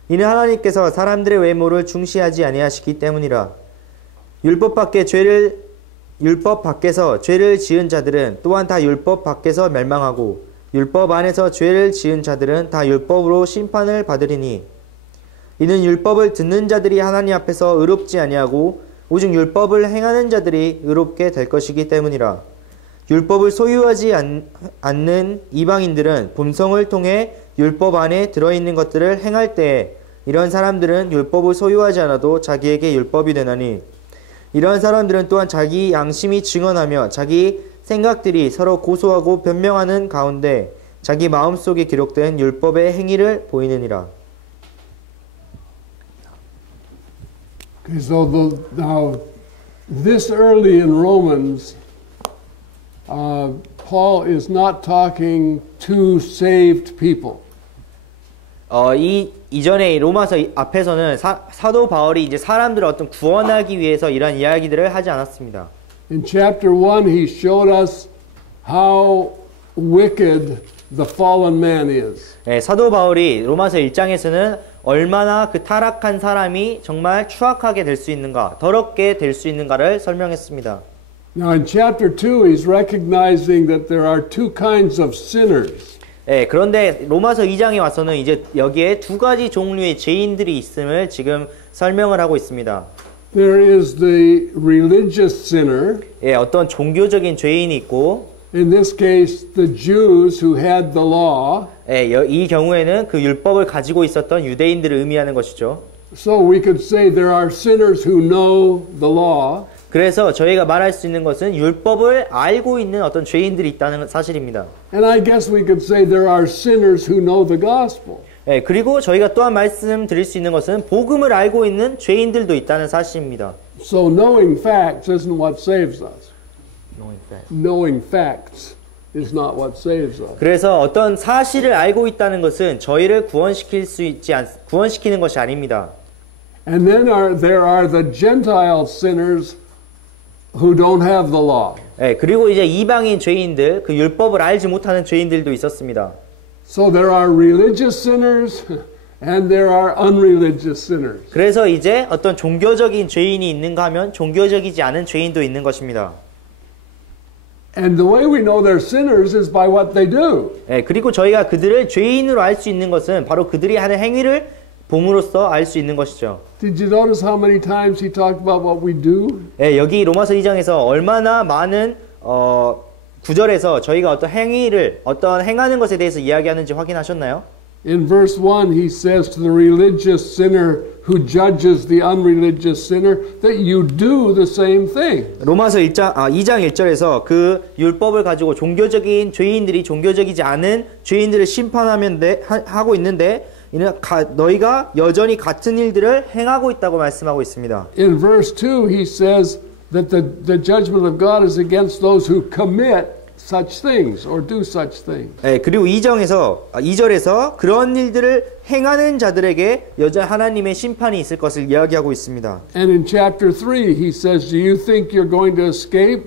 이는 하나님께서 사람들의 외모를 중시하지 아니하시기 때문이라. 율법 밖에서 죄를 지은 자들은 또한 다 율법 밖에서 멸망하고 율법 안에서 죄를 지은 자들은 다 율법으로 심판을 받으리니 이는 율법을 듣는 자들이 하나님 앞에서 의롭지 아니하고 오직 율법을 행하는 자들이 의롭게 될 것이기 때문이라. 율법을 소유하지 않는 이방인들은 본성을 통해 율법 안에 들어있는 것들을 행할 때에 이런 사람들은 율법을 소유하지 않아도 자기에게 율법이 되나니 이러한 사람들은 또한 자기 양심이 증언하며 자기 생각들이 서로 고소하고 변명하는 가운데 자기 마음속에 기록된 율법의 행위를 보이느니라. Okay, so now, this early in Romans, Paul is not talking to saved people. 이전에 로마서 앞에서는 사도 바울이 이제 사람들을 어떤 구원하기 위해서 이런 이야기들을 하지 않았습니다. In chapter 1, he showed us how wicked the fallen man is. 네, 사도 바울이 로마서 1장에서는 얼마나 그 타락한 사람이 정말 추악하게 될 수 있는가, 더럽게 될 수 있는가를 설명했습니다. Now in chapter 2, he's recognizing that there are two kinds of sinners. 네, 그런데 로마서 2장에 와서는 이제 여기에 두 가지 종류의 죄인들이 있음을 지금 설명을 하고 있습니다. There is the religious sinner. 예, 어떤 종교적인 죄인이 있고, In this case, the Jews who had the law. 예, 이 경우에는 그 율법을 가지고 있었던 유대인들을 의미하는 것이죠. So we could say there are sinners who know the law. 그래서 저희가 말할 수 있는 것은 율법을 알고 있는 어떤 죄인들이 있다는 사실입니다. And I guess we could say there are sinners who know the gospel. 예, 그리고 저희가 또한 말씀드릴 수 있는 것은 복음을 알고 있는 죄인들도 있다는 사실입니다. So knowing facts isn't what saves us. Knowing facts is not what saves us. 그래서 어떤 사실을 알고 있다는 것은 저희를 구원시키는 것이 아닙니다. And then there are the Gentile sinners who don't have the law. 예, 그리고 이제 이방인 죄인들, 그 율법을 알지 못하는 죄인들도 있었습니다. So there are religious sinners and there are unreligious sinners. 그래서 이제 어떤 종교적인 죄인이 있는가 하면 종교적이지 않은 죄인도 있는 것입니다. And the way we know they're sinners is by what they do. 예, 그리고 저희가 그들을 죄인으로 알 수 있는 것은 바로 그들이 하는 행위를 봄으로써 알 수 있는 것이죠. Did you notice how many times he talked about what we do? 예, 여기 로마서 2장에서 얼마나 많은 구절에서 저희가 어떤 행위를 어떤 행하는 것에 대해서 이야기하는지 확인하셨나요? In verse 1 he says to the religious sinner who judges the unreligious sinner that you do the same thing. 로마서 2장 1절에서 그 율법을 가지고 종교적인 죄인들이 종교적이지 않은 죄인들을 심판하고 있는데 이는 너희가 여전히 같은 일들을 행하고 있다고 말씀하고 있습니다. In verse 2 he says that the judgment of God is against those who commit such things or do such things. 네, 그리고 2절에서 그런 일들을 행하는 자들에게 여전히 하나님의 심판이 있을 것을 이야기하고 있습니다. And in chapter 3 he says, do you think you're going to escape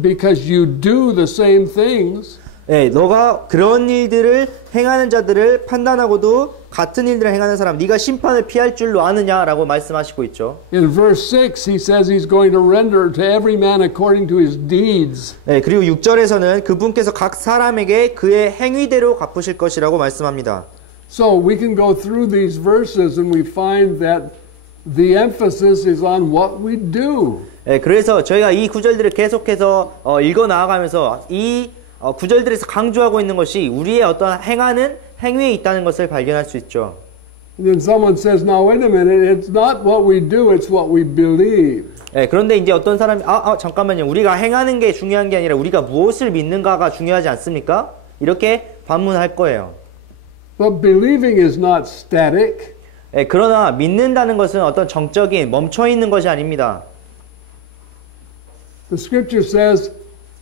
because you do the same things? 네, 너가 그런 일들을 행하는 자들을 판단하고도 같은 일들을 행하는 사람, 네가 심판을 피할 줄로 아느냐라고 말씀하시고 있죠. In verse 6 he says he's going to render to every man according to his deeds. 네, 그리고 6절에서는 그분께서 각 사람에게 그의 행위대로 갚으실 것이라고 말씀합니다. So we can go through these verses and we find that the emphasis is on what we do. 네, 그래서 저희가 이 구절들을 계속해서 읽어 나아가면서 이 구절들에서 강조하고 있는 것이 우리의 어떤 행하는 행위에 있다는 것을 발견할 수 있죠. And then someone says, now wait a minute, it's not what we do, it's what we believe. 예, 그런데 이제 어떤 사람이 잠깐만요. 우리가 행하는 게 중요한 게 아니라 우리가 무엇을 믿는가가 중요하지 않습니까? 이렇게 반문할 거예요. But believing is not static. 예, 그러나 믿는다는 것은 어떤 정적인 멈춰 있는 것이 아닙니다. The scripture says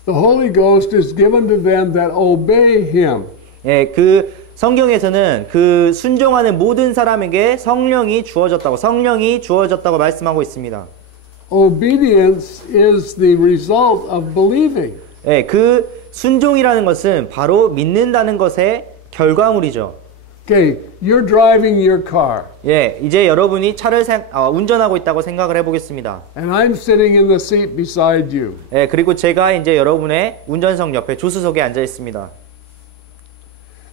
the Holy Ghost is given to them that obey him. 예, 그 성경에서는 그 순종하는 모든 사람에게 성령이 주어졌다고 말씀하고 있습니다. Obedience is the result of believing. 예, 그 순종이라는 것은 바로 믿는다는 것의 결과물이죠. Okay, you're driving your car. 예, 이제 여러분이 차를 운전하고 있다고 생각을 해보겠습니다. And I'm sitting in the seat beside you. 예, 그리고 제가 이제 여러분의 운전석 옆에 조수석에 앉아 있습니다.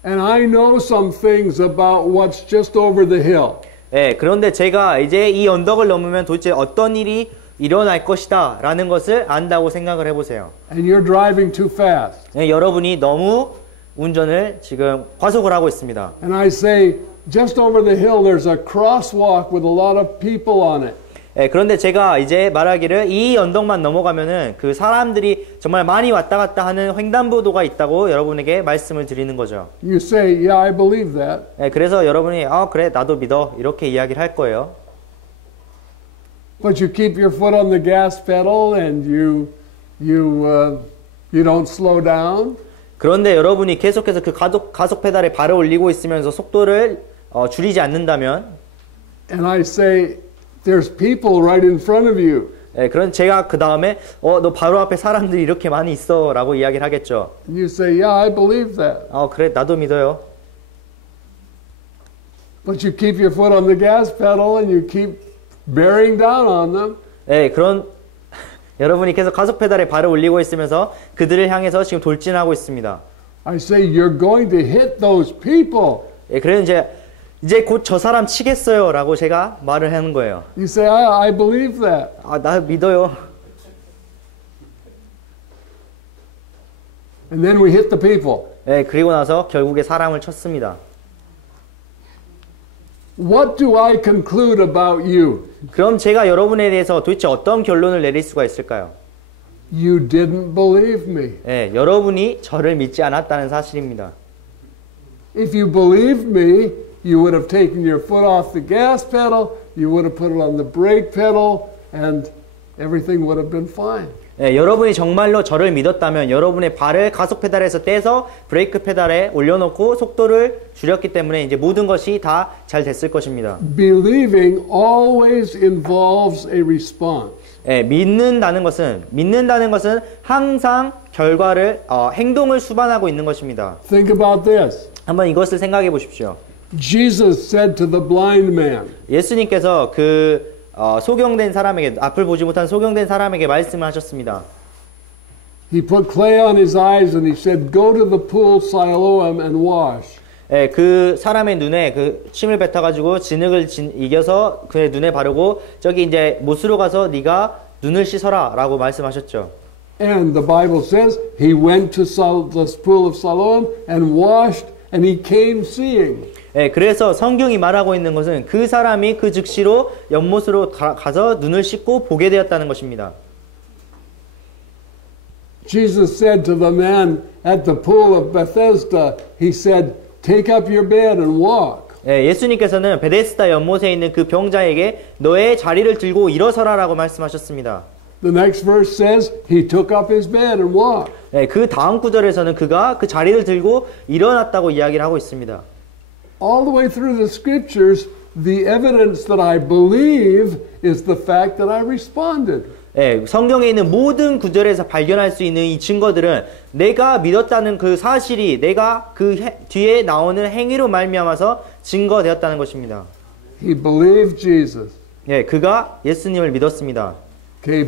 And I know some things about what's just over the hill. 예, 그런데 제가 이제 이 언덕을 넘으면 도대체 어떤 일이 일어날 것이다 라는 것을 안다고 생각을 해보세요. And you're driving too fast. 예, 여러분이 너무 운전을 지금 과속을 하고 있습니다. And I say, just over the hill there's a crosswalk with a lot of people on it. 예, 그런데 제가 이제 말하기를 이 언덕만 넘어가면은 그 사람들이 정말 많이 왔다 갔다 하는 횡단보도가 있다고 여러분에게 말씀을 드리는 거죠. You say, yeah, I believe that. 예, 그래서 여러분이 그래 나도 믿어 이렇게 이야기를 할 거예요. But you keep your foot on the gas pedal and you don't slow down. 그런데 여러분이 계속해서 그 가속 페달에 발을 올리고 있으면서 속도를 줄이지 않는다면, And I say, there's people right in front of you. 예, 그런 제가 그 다음에 너 바로 앞에 사람들이 이렇게 많이 있어라고 이야기를 하겠죠. And you say, yeah, I believe that. 그래 나도 믿어요. But you keep your foot on the gas pedal and you keep bearing down on them. 예, 그런 여러분이 계속 가속 페달에 발을 올리고 있으면서 그들을 향해서 지금 돌진하고 있습니다. I say, you're going to hit those people. 예, 그래서 이제 곧 저 사람 치겠어요라고 제가 말을 하는 거예요. You say, I believe that. 나 믿어요. And then we hit the people. 예, 그리고 나서 결국에 사람을 쳤습니다. What do I conclude about you? 그럼 제가 여러분에 대해서 도대체 어떤 결론을 내릴 수가 있을까요? You didn't believe me. 예, 여러분이 저를 믿지 않았다는 사실입니다. If you believed me, you would have taken your foot off the gas pedal, you would have put it on the brake pedal, and everything would have been fine. 예, 여러분이 정말로 저를 믿었다면 여러분의 발을 가속 페달에서 떼서 브레이크 페달에 올려놓고 속도를 줄였기 때문에 이제 모든 것이 다 잘 됐을 것입니다. Believing always involves a response. 예, 믿는다는 것은 항상 결과를 행동을 수반하고 있는 것입니다. Think about this. 한번 이것을 생각해 보십시오. Jesus said to the blind man, 예수님께서 소경된 사람에게 앞을 보지 못한 소경된 사람에게 말씀을 하셨습니다. He put clay on his eyes and he said, "Go to the pool Siloam and wash." 예, 그 사람의 눈에 그 침을 뱉어가지고 진흙을 이겨서 그의 눈에 바르고 저기 이제 못으로 가서 네가 눈을 씻어라라고 말씀하셨죠. And the Bible says he went to the pool of Siloam and washed, and he came seeing. 예, 그래서 성경이 말하고 있는 것은 그 사람이 그 즉시로 연못으로 가서 눈을 씻고 보게 되었다는 것입니다. Jesus said to the man at the pool of Bethesda, he said, "Take up your bed and walk." 예, 예수님께서는 베데스다 연못에 있는 그 병자에게 너의 자리를 들고 일어서라라고 말씀하셨습니다. The next verse says he took up his bed and walked. 예, 그 다음 구절에서는 그가 그 자리를 들고 일어났다고 이야기를 하고 있습니다. All the way through the scriptures, the evidence that I believe is the fact that I responded. 예, 성경에 있는 모든 구절에서 발견할 수 있는 이 증거들은 내가 믿었다는 그 사실이 내가 그 뒤에 나오는 행위로 말미암아서 증거되었다는 것입니다. He believed Jesus. 예, 그가 예수님을 믿었습니다. Okay,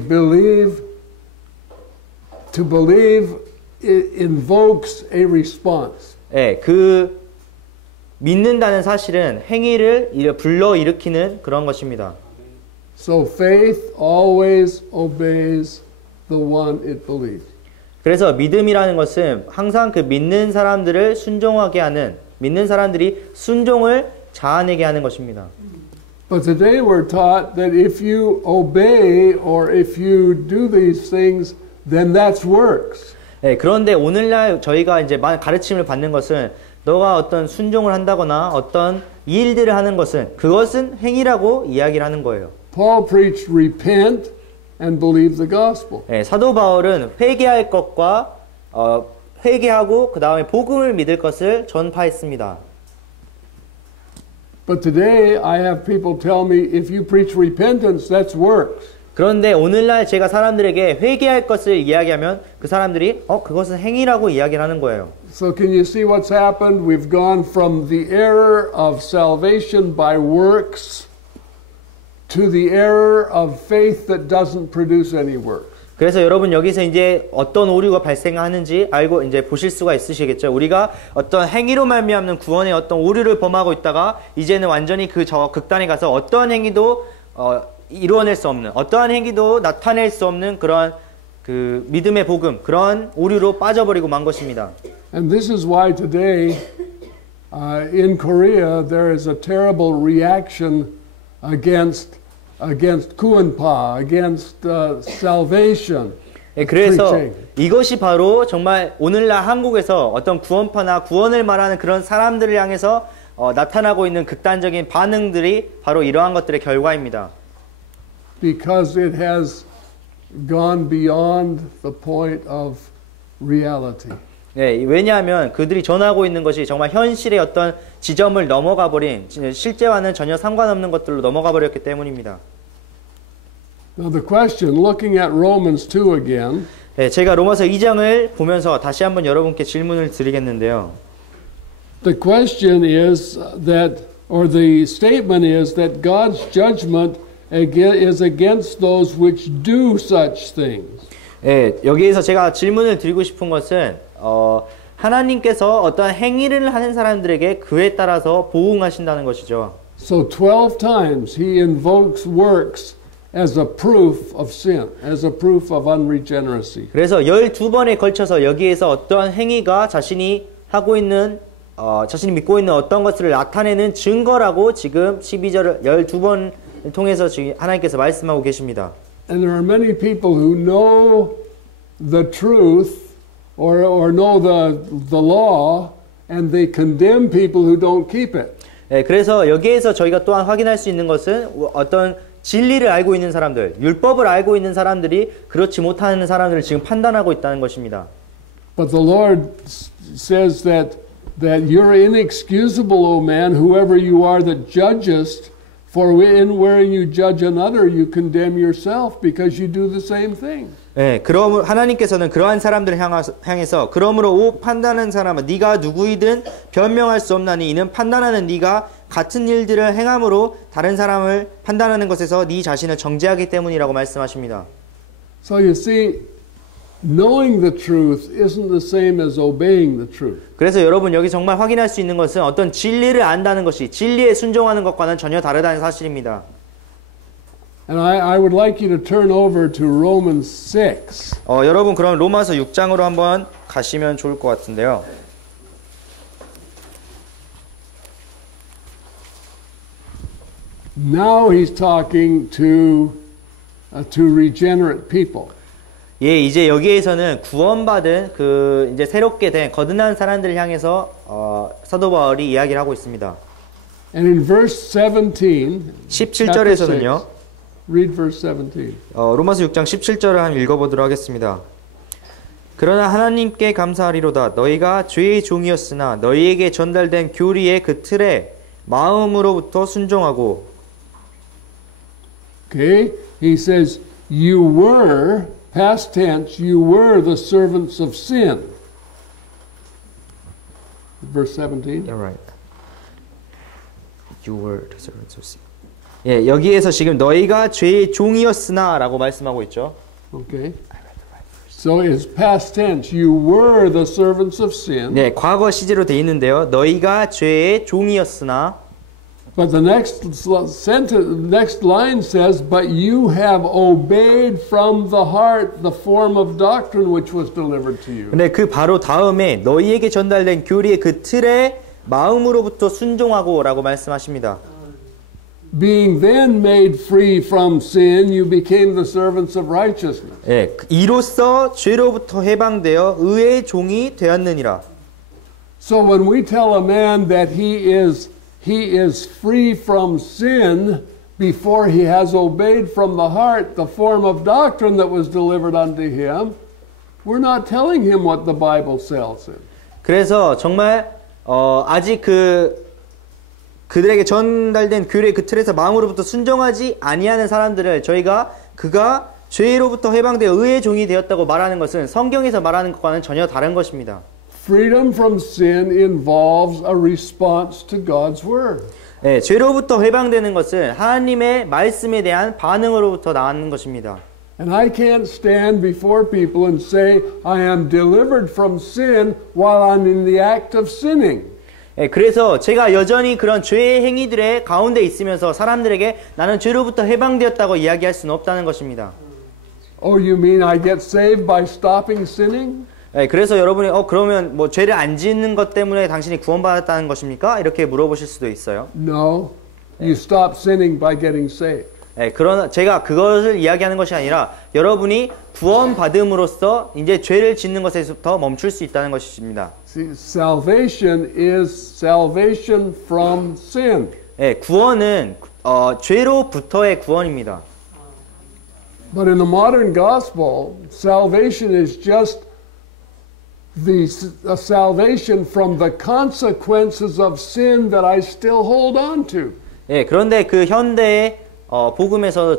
to believe it invokes a response. 예, 그 믿는다는 사실은 행위를 불러일으키는 그런 것입니다. So faith always obeys the one it believes. 그래서 믿음이라는 것은 항상 그 믿는 사람들을 순종하게 하는, 믿는 사람들이 순종을 자아내게 하는 것입니다. But today we're taught that if you obey or if you do these things, then that's works. 네, 그런데 오늘날 저희가 이제 가르침을 받는 것은 너가 어떤 순종을 한다거나 어떤 일들을 하는 것은 그것은 행위라고 이야기를 하는 거예요. Paul preached repent and believe the gospel. 네, 사도 바울은 회개할 것과 회개하고 그 다음에 복음을 믿을 것을 전파했습니다. But today I have people tell me if you preach repentance, that's works. 그런데 오늘날 제가 사람들에게 회개할 것을 이야기하면 그 사람들이 그것은 행위라고 이야기를 하는 거예요. So can you see what's happened? We've gone from the error of salvation by works to the error of faith that doesn't produce any works. 그래서 여러분 여기서 이제 어떤 오류가 발생하는지 알고 이제 보실 수가 있으시겠죠. 우리가 어떤 행위로 말미암는 구원의 어떤 오류를 범하고 있다가 이제는 완전히 저 극단에 가서 어떠한 행위도 이루어낼 수 없는, 어떠한 행위도 나타낼 수 없는 그런 그 믿음의 복음, 그런 오류로 빠져버리고 만 것입니다. And this is why today in Korea there is a terrible reaction against 구원파, against salvation. 네, 그래서 preaching. 이것이 바로 정말 오늘날 한국에서 어떤 구원파나 구원을 말하는 그런 사람들을 향해서 나타나고 있는 극단적인 반응들이 바로 이러한 것들의 결과입니다. Because it has gone beyond the point of reality. 네, 왜냐하면 그들이 전하고 있는 것이 정말 현실의 어떤 지점을 넘어가 버린, 실제와는 전혀 상관없는 것들로 넘어가 버렸기 때문입니다. Now the question, looking at Romans 2 again, 네, 제가 로마서 2장을 보면서 다시 한번 여러분께 질문을 드리겠는데요. the question is that, or the statement is that God's judgment is against those which do such things. 네, 여기에서 제가 질문을 드리고 싶은 것은 하나님께서 어떤 행위를 하는 사람들에게 그에 따라서 보응하신다는 것이죠. So 12 times he invokes works as a proof of sin, as a proof of unregeneracy. 그래서 12번에 걸쳐서 여기에서 어떠한 행위가 자신이 하고 있는 자신이 믿고 있는 어떤 것을 나타내는 증거라고 지금 12절을 12번 통해서 지금 하나님께서 말씀하고 계십니다. And there are many people who know the truth or know the law and they condemn people who don't keep it. 네, 그래서 여기에서 저희가 또한 확인할 수 있는 것은 어떤 진리를 알고 있는 사람들, 율법을 알고 있는 사람들이 그렇지 못하는 사람들을 지금 판단하고 있다는 것입니다. But the Lord says that you're inexcusable, O man, whoever you are that judgest, for in wherein you judge another, you condemn yourself because you do the same thing. 네, 그럼 하나님께서는 그러한 사람들을 향해서 그러므로 오 판단하는 사람은 네가 누구이든 변명할 수 없나니 이는 판단하는 네가 같은 일들을 행함으로 다른 사람을 판단하는 것에서 네 자신을 정죄하기 때문이라고 말씀하십니다. So you see, knowing the truth isn't the same as obeying the truth. 그래서 여러분 여기 정말 확인할 수 있는 것은 어떤 진리를 안다는 것이 진리에 순종하는 것과는 전혀 다르다는 사실입니다. And I would like you to turn over to Romans 6. 여러분 그럼 로마서 6장으로 한번 가시면 좋을 것 같은데요. Now he's talking to regenerate people. 예, 이제 여기에서는 구원받은 그 이제 새롭게 된 거듭난 사람들을 향해서 사도 바울이 이야기를 하고 있습니다. And in verse 17, 17절에서는요. read verse 17. 로마서 6장 17절을 한번 읽어보도록 하겠습니다. 그러나 하나님께 감사하리로다. 너희가 죄의 종이었으나 너희에게 전달된 교리의 그 틀에 마음으로부터 순종하고. Okay, he says, you were, past tense, you were the servants of sin. Verse 17. Yeah, right. You were the servants of sin. 예, 여기에서 지금 너희가 죄의 종이었으나 라고 말씀하고 있죠. Okay. So it's past tense. You were the servants of sin. 네, 과거 시제로 되어 있는데요. 너희가 죄의 종이었으나. But the next line says, but you have obeyed from the heart the form of doctrine which was delivered to you. 근데 그 바로 다음에 너희에게 전달된 교리의 그 틀에 마음으로부터 순종하고라고 말씀하십니다. Being then made free from sin, you became the servants of righteousness. 예, 이로써 죄로부터 해방되어 의의 종이 되었느니라. So when we tell a man that he is free from sin before he has obeyed from the heart the form of doctrine that was delivered unto him, we're not telling him what the Bible tells him. 그래서 정말 아직 그들에게 전달된 교리의 그 틀에서 마음으로부터 순종하지 아니하는 사람들을 그가 죄로부터 해방되어 의의 종이 되었다고 말하는 것은 성경에서 말하는 것과는 전혀 다른 것입니다. Freedom from sin involves a response to God's word. 네, 죄로부터 해방되는 것은 하나님의 말씀에 대한 반응으로부터 나오는 것입니다. And I can't stand before people and say I am delivered from sin while I'm in the act of sinning. 네, 그래서 제가 여전히 그런 죄의 행위들의 가운데 있으면서 사람들에게 나는 죄로부터 해방되었다고 이야기할 수는 없다는 것입니다. Oh, you mean I get saved by stopping sinning? 네, 그래서 여러분이 그러면 뭐 죄를 안 짓는 것 때문에 당신이 구원받았다는 것입니까? 이렇게 물어보실 수도 있어요. No, you stop sinning by getting saved. 네, 그러나 제가 그것을 이야기하는 것이 아니라 여러분이 구원받음으로써 이제 죄를 짓는 것에서부터 멈출 수 있다는 것입니다. See, salvation is salvation from sin. 네, 구원은 죄로부터의 구원입니다. But in the modern gospel, salvation is just the salvation from the consequences of sin that I still hold on to. 예, 그런데 그 현대의 복음에서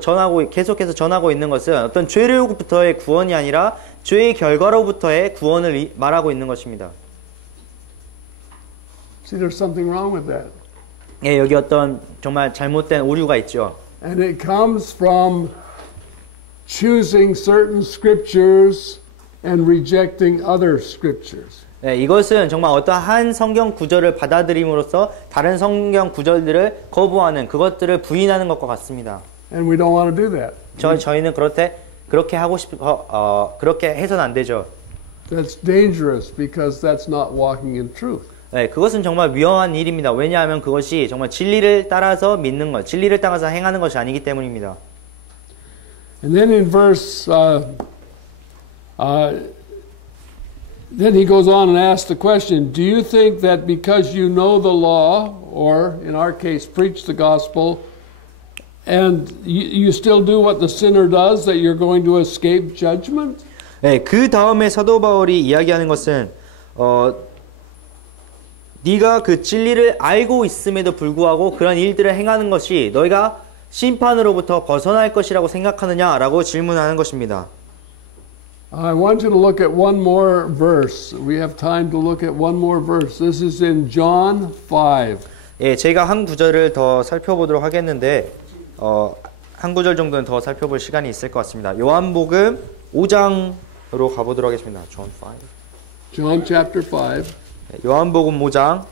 계속해서 전하고 있는 것은 어떤 죄로부터의 구원이 아니라 죄의 결과로부터의 구원을 말하고 있는 것입니다. See, there's something wrong with that. 예, 여기 어떤 정말 잘못된 오류가 있죠. And it comes from choosing certain scriptures and rejecting other scriptures. 예, 이것은 정말 어떠한 성경 구절을 받아들임으로써 다른 성경 구절들을 거부하는 그것들을 부인하는 것과 같습니다. And we don't want to do that. 저희는 그렇게 하고 그렇게 해서는 안 되죠. That's dangerous because that's not walking in truth. 네, 그것은 정말 위험한 일입니다. 왜냐하면 그것이 정말 진리를 따라서 믿는 것, 진리를 따라서 행하는 것이 아니기 때문입니다. And then in verse, then he goes on and asks the question, do you think that because you know the law, or in our case, preach the gospel, and you still do what the sinner does, that you're going to escape judgment? 네, 그 다음에 사도 바울이 이야기하는 것은 네가 그 진리를 알고 있음에도 불구하고 그런 일들을 행하는 것이 너희가 심판으로부터 벗어날 것이라고 생각하느냐라고 질문하는 것입니다. I want you to look at one more verse. We have time to look at one more verse. This is in John 5. 예, 제가 한 구절을 더 살펴보도록 하겠는데 한 구절 정도는 더 살펴볼 시간이 있을 것 같습니다. 요한복음 5장으로 가보도록 하겠습니다. John chapter 5. 요한복음 5장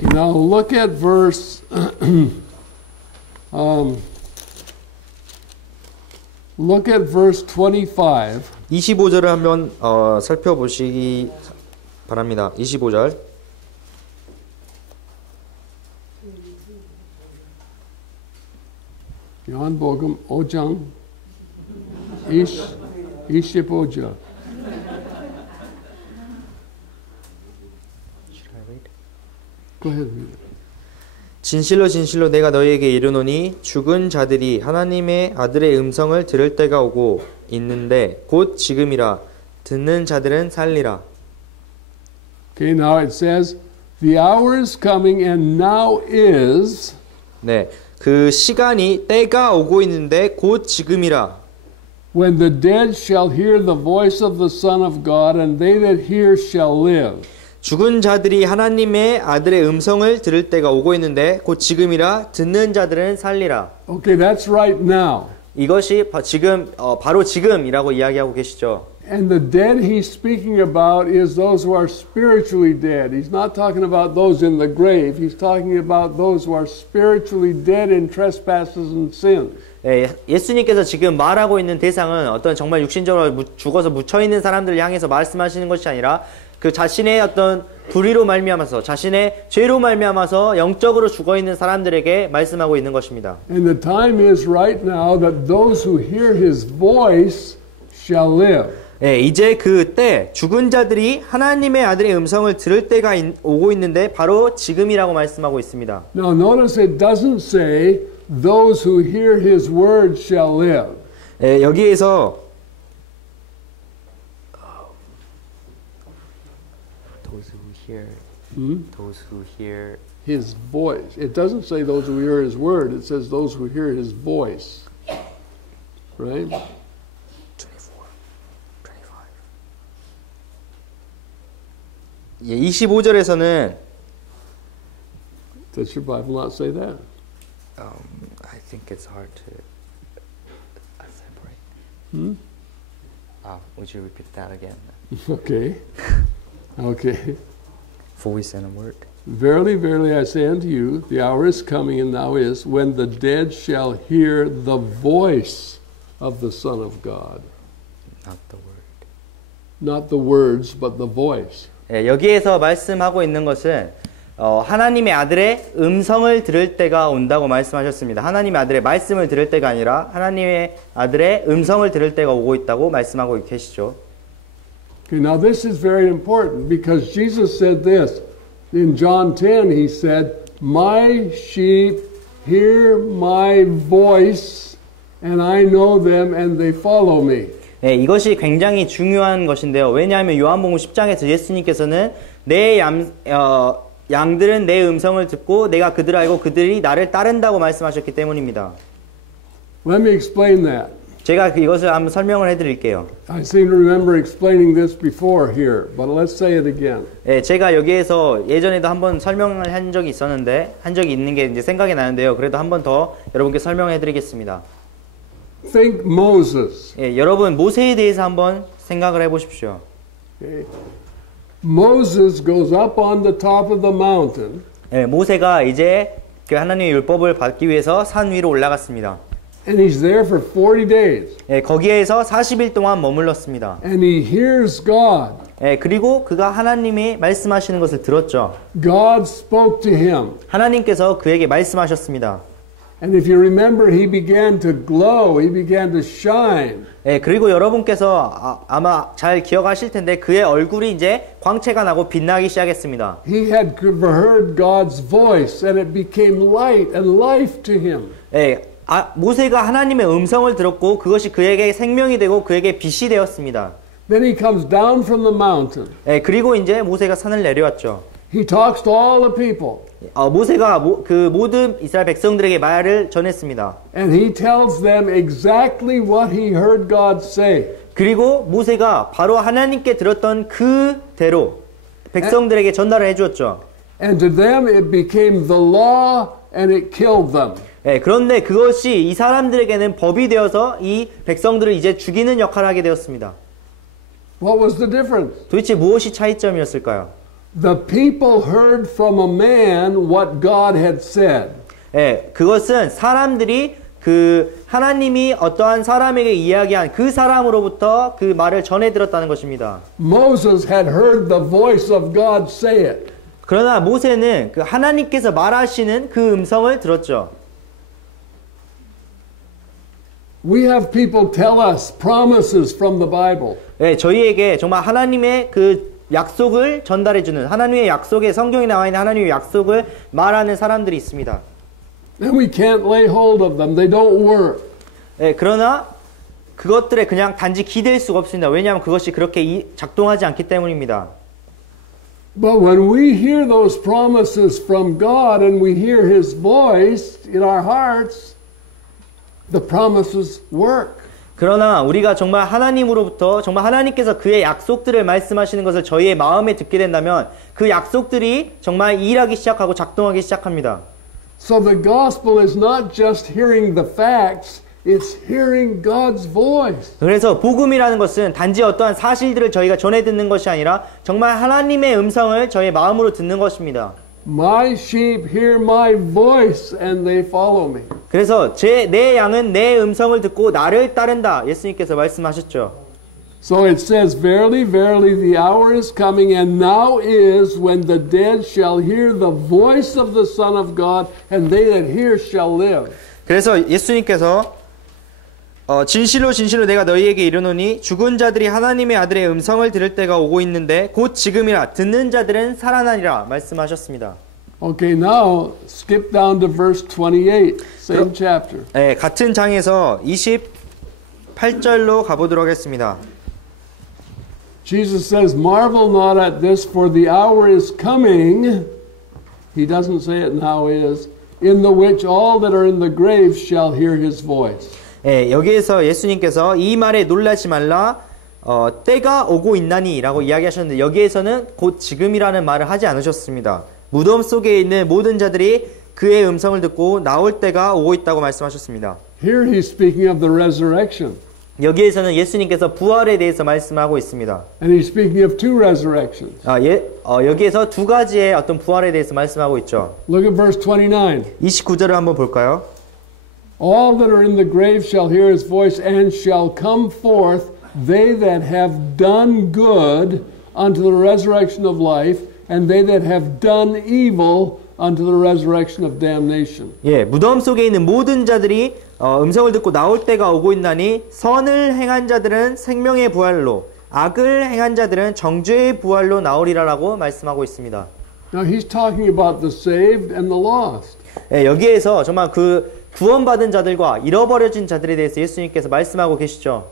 Okay, now look at verse look at verse 25. 25절을 한번 살펴보시기 바랍니다. 25절. 요한복음 5장 25절. Go ahead. 진실로 진실로 내가 너희에게 이르노니 죽은 자들이 하나님의 아들의 음성을 들을 때가 오고 있는데 곧 지금이라 듣는 자들은 살리라. Okay, now it says the hour is coming and now is. 네. 그 시간이 때가 오고 있는데 곧 지금이라. When the dead shall hear the voice of the Son of God and they that hear shall live. 죽은 자들이 하나님의 아들의 음성을 들을 때가 오고 있는데 곧 지금이라 듣는 자들은 살리라. Okay, that's right now. 이것이 지금 바로 지금이라고 이야기하고 계시죠. And the dead he's speaking about is those who are spiritually dead. He's not talking about those in the grave. He's talking about those who are spiritually dead in trespasses and sins. 예수님께서 지금 말하고 있는 대상은 어떤 정말 육신적으로 죽어서 묻혀있는 사람들을 향해서 말씀하시는 것이 아니라 그 자신의 어떤 불의로 말미암아서 자신의 죄로 말미암아서 영적으로 죽어있는 사람들에게 말씀하고 있는 것입니다. And the time is right now that those who hear his voice shall live. 이제 그때 죽은 자들이 하나님의 아들의 음성을 들을 때가 오고 있는데 바로 지금이라고 말씀하고 있습니다. Now notice it doesn't say those who hear his word shall live. 여기에서 those who hear His voice. It doesn't say those who hear his word. It says those who hear his voice. Right? 24, 25. 25절에서는 Does your Bible not say that? I think it's hard to separate. Would you repeat that again? Okay. Okay. Voice and a word. Verily, verily, I say unto you, the hour is coming, and now is, when the dead shall hear the voice of the Son of God. Not the word. Not the words, but the voice. 여기에서 말씀하고 있는 것은 하나님의 아들의 음성을 들을 때가 온다고 말씀하셨습니다. 하나님의 아들의 말씀을 들을 때가 아니라 하나님의 아들의 음성을 들을 때가 오고 있다고 말씀하고 계시죠. Okay, now this is very important because Jesus said this. In John 10, he said, My sheep hear my voice, and I know them, and they follow me. 이것이 굉장히 중요한 것인데요. 왜냐하면 요한복음 10장에서 예수님께서는 내 양들은 내 음성을 듣고 내가 그들을 알고 그들이 나를 따른다고 말씀하셨기 때문입니다. Let me explain that. 제가 이것을 한번 설명을 해드릴게요. I seem to remember explaining this before here, but let's say it again. 제가 여기에서 예전에도 한번 설명을 한 적이 있었는데 한 적이 있는 게 이제 생각이 나는데요. 그래도 한번 더 여러분께 설명해드리겠습니다. Think Moses. 여러분 모세에 대해서 한번 생각을 해보십시오. Okay. Moses goes up on the top of the mountain. 모세가 이제 그 하나님의 율법을 받기 위해서 산 위로 올라갔습니다. And he's there for 40 days. 거기에서 40일 동안 머물렀습니다. And he hears God. 그리고 그가 하나님이 말씀하시는 것을 들었죠. God spoke to him. 하나님께서 그에게 말씀하셨습니다. And if you remember, he began to glow. He began to shine. 그리고 여러분께서 아마 잘 기억하실 텐데 그의 얼굴이 이제 광채가 나고 빛나기 시작했습니다. He had heard God's voice, and it became light and life to him. 모세가 하나님의 음성을 들었고 그것이 그에게 생명이 되고 그에게 빛이 되었습니다. Then he comes down from the mountain. 그리고 이제 모세가 산을 내려왔죠. He talks to all the people. 모세가 그 모든 이스라엘 백성들에게 말을 전했습니다. And he tells them exactly what he heard God say. 그리고 모세가 바로 하나님께 들었던 그대로 백성들에게 전달을 해주었죠. And to them it became the law and it killed them. 그런데 그것이 이 사람들에게는 법이 되어서 이 백성들을 이제 죽이는 역할을 하게 되었습니다. What was the difference? 도대체 무엇이 차이점이었을까요? The people heard from a man what God had said. 그것은 사람들이 그 하나님이 어떠한 사람에게 이야기한 그 사람으로부터 그 말을 전해 들었다는 것입니다. Moses had heard the voice of God say it. 그러나 모세는 그 하나님께서 말하시는 그 음성을 들었죠. We have people tell us promises from the Bible. 저희에게 정말 하나님의 그 약속을 전달해주는 하나님의 약속에 성경에 나와 있는 하나님의 약속을 말하는 사람들이 있습니다. And we can't lay hold of them. They don't work. 그러나 그것들에 그냥 단지 기댈 수가 없습니다. 왜냐하면 그것이 그렇게 작동하지 않기 때문입니다. But when we hear those promises from God and we hear His voice in our hearts, the promises work. 그러나 우리가 정말 하나님으로부터 정말 하나님께서 그의 약속들을 말씀하시는 것을 저희의 마음에 듣게 된다면 그 약속들이 정말 일하기 시작하고 작동하기 시작합니다. So the gospel is not just hearing the facts, it's hearing God's voice. 그래서 복음이라는 것은 단지 어떠한 사실들을 저희가 전해 듣는 것이 아니라 정말 하나님의 음성을 저희의 마음으로 듣는 것입니다. My sheep hear my voice and they follow me. 그래서 내 양은 내 음성을 듣고 나를 따른다. 예수님께서 말씀하셨죠. So it says, Verily, verily, the hour is coming, and now is, when the dead shall hear the voice of the Son of God, and they that hear shall live. 그래서 예수님께서 진실로 진실로 내가 너희에게 이르노니 죽은 자들이 하나님의 아들의 음성을 들을 때가 오고 있는데 곧 지금이라 듣는 자들은 살아나리라 말씀하셨습니다. Okay, now skip down to verse 28, same chapter. 네, 같은 장에서 28절로 가보도록 하겠습니다. Jesus says, Marvel not at this, for the hour is coming, he doesn't say it now is, in the which all that are in the grave shall hear his voice. 예, 여기에서 예수님께서 이 말에 놀라지 말라, 때가 오고 있나니 라고 이야기하셨는데 여기에서는 곧 지금이라는 말을 하지 않으셨습니다. 무덤 속에 있는 모든 자들이 그의 음성을 듣고 나올 때가 오고 있다고 말씀하셨습니다. Here he's speaking of the resurrection. 여기에서는 예수님께서 부활에 대해서 말씀하고 있습니다. And he's speaking of two resurrections. 여기에서 두 가지의 어떤 부활에 대해서 말씀하고 있죠. Look at verse 29. 29절을 한번 볼까요? All that are in the grave shall hear his voice and shall come forth, they that have done good unto the resurrection of life, and they that have done evil unto the resurrection of damnation. 예, 무덤 속에 있는 모든 자들이 음성을 듣고 나올 때가 오고 있나니 선을 행한 자들은 생명의 부활로 악을 행한 자들은 정죄의 부활로 나오리라라고 말씀하고 있습니다. Now he's talking about the saved and the lost. 예, 여기에서 정말 그 구원받은 자들과 잃어버려진 자들에 대해서 예수님께서 말씀하고 계시죠.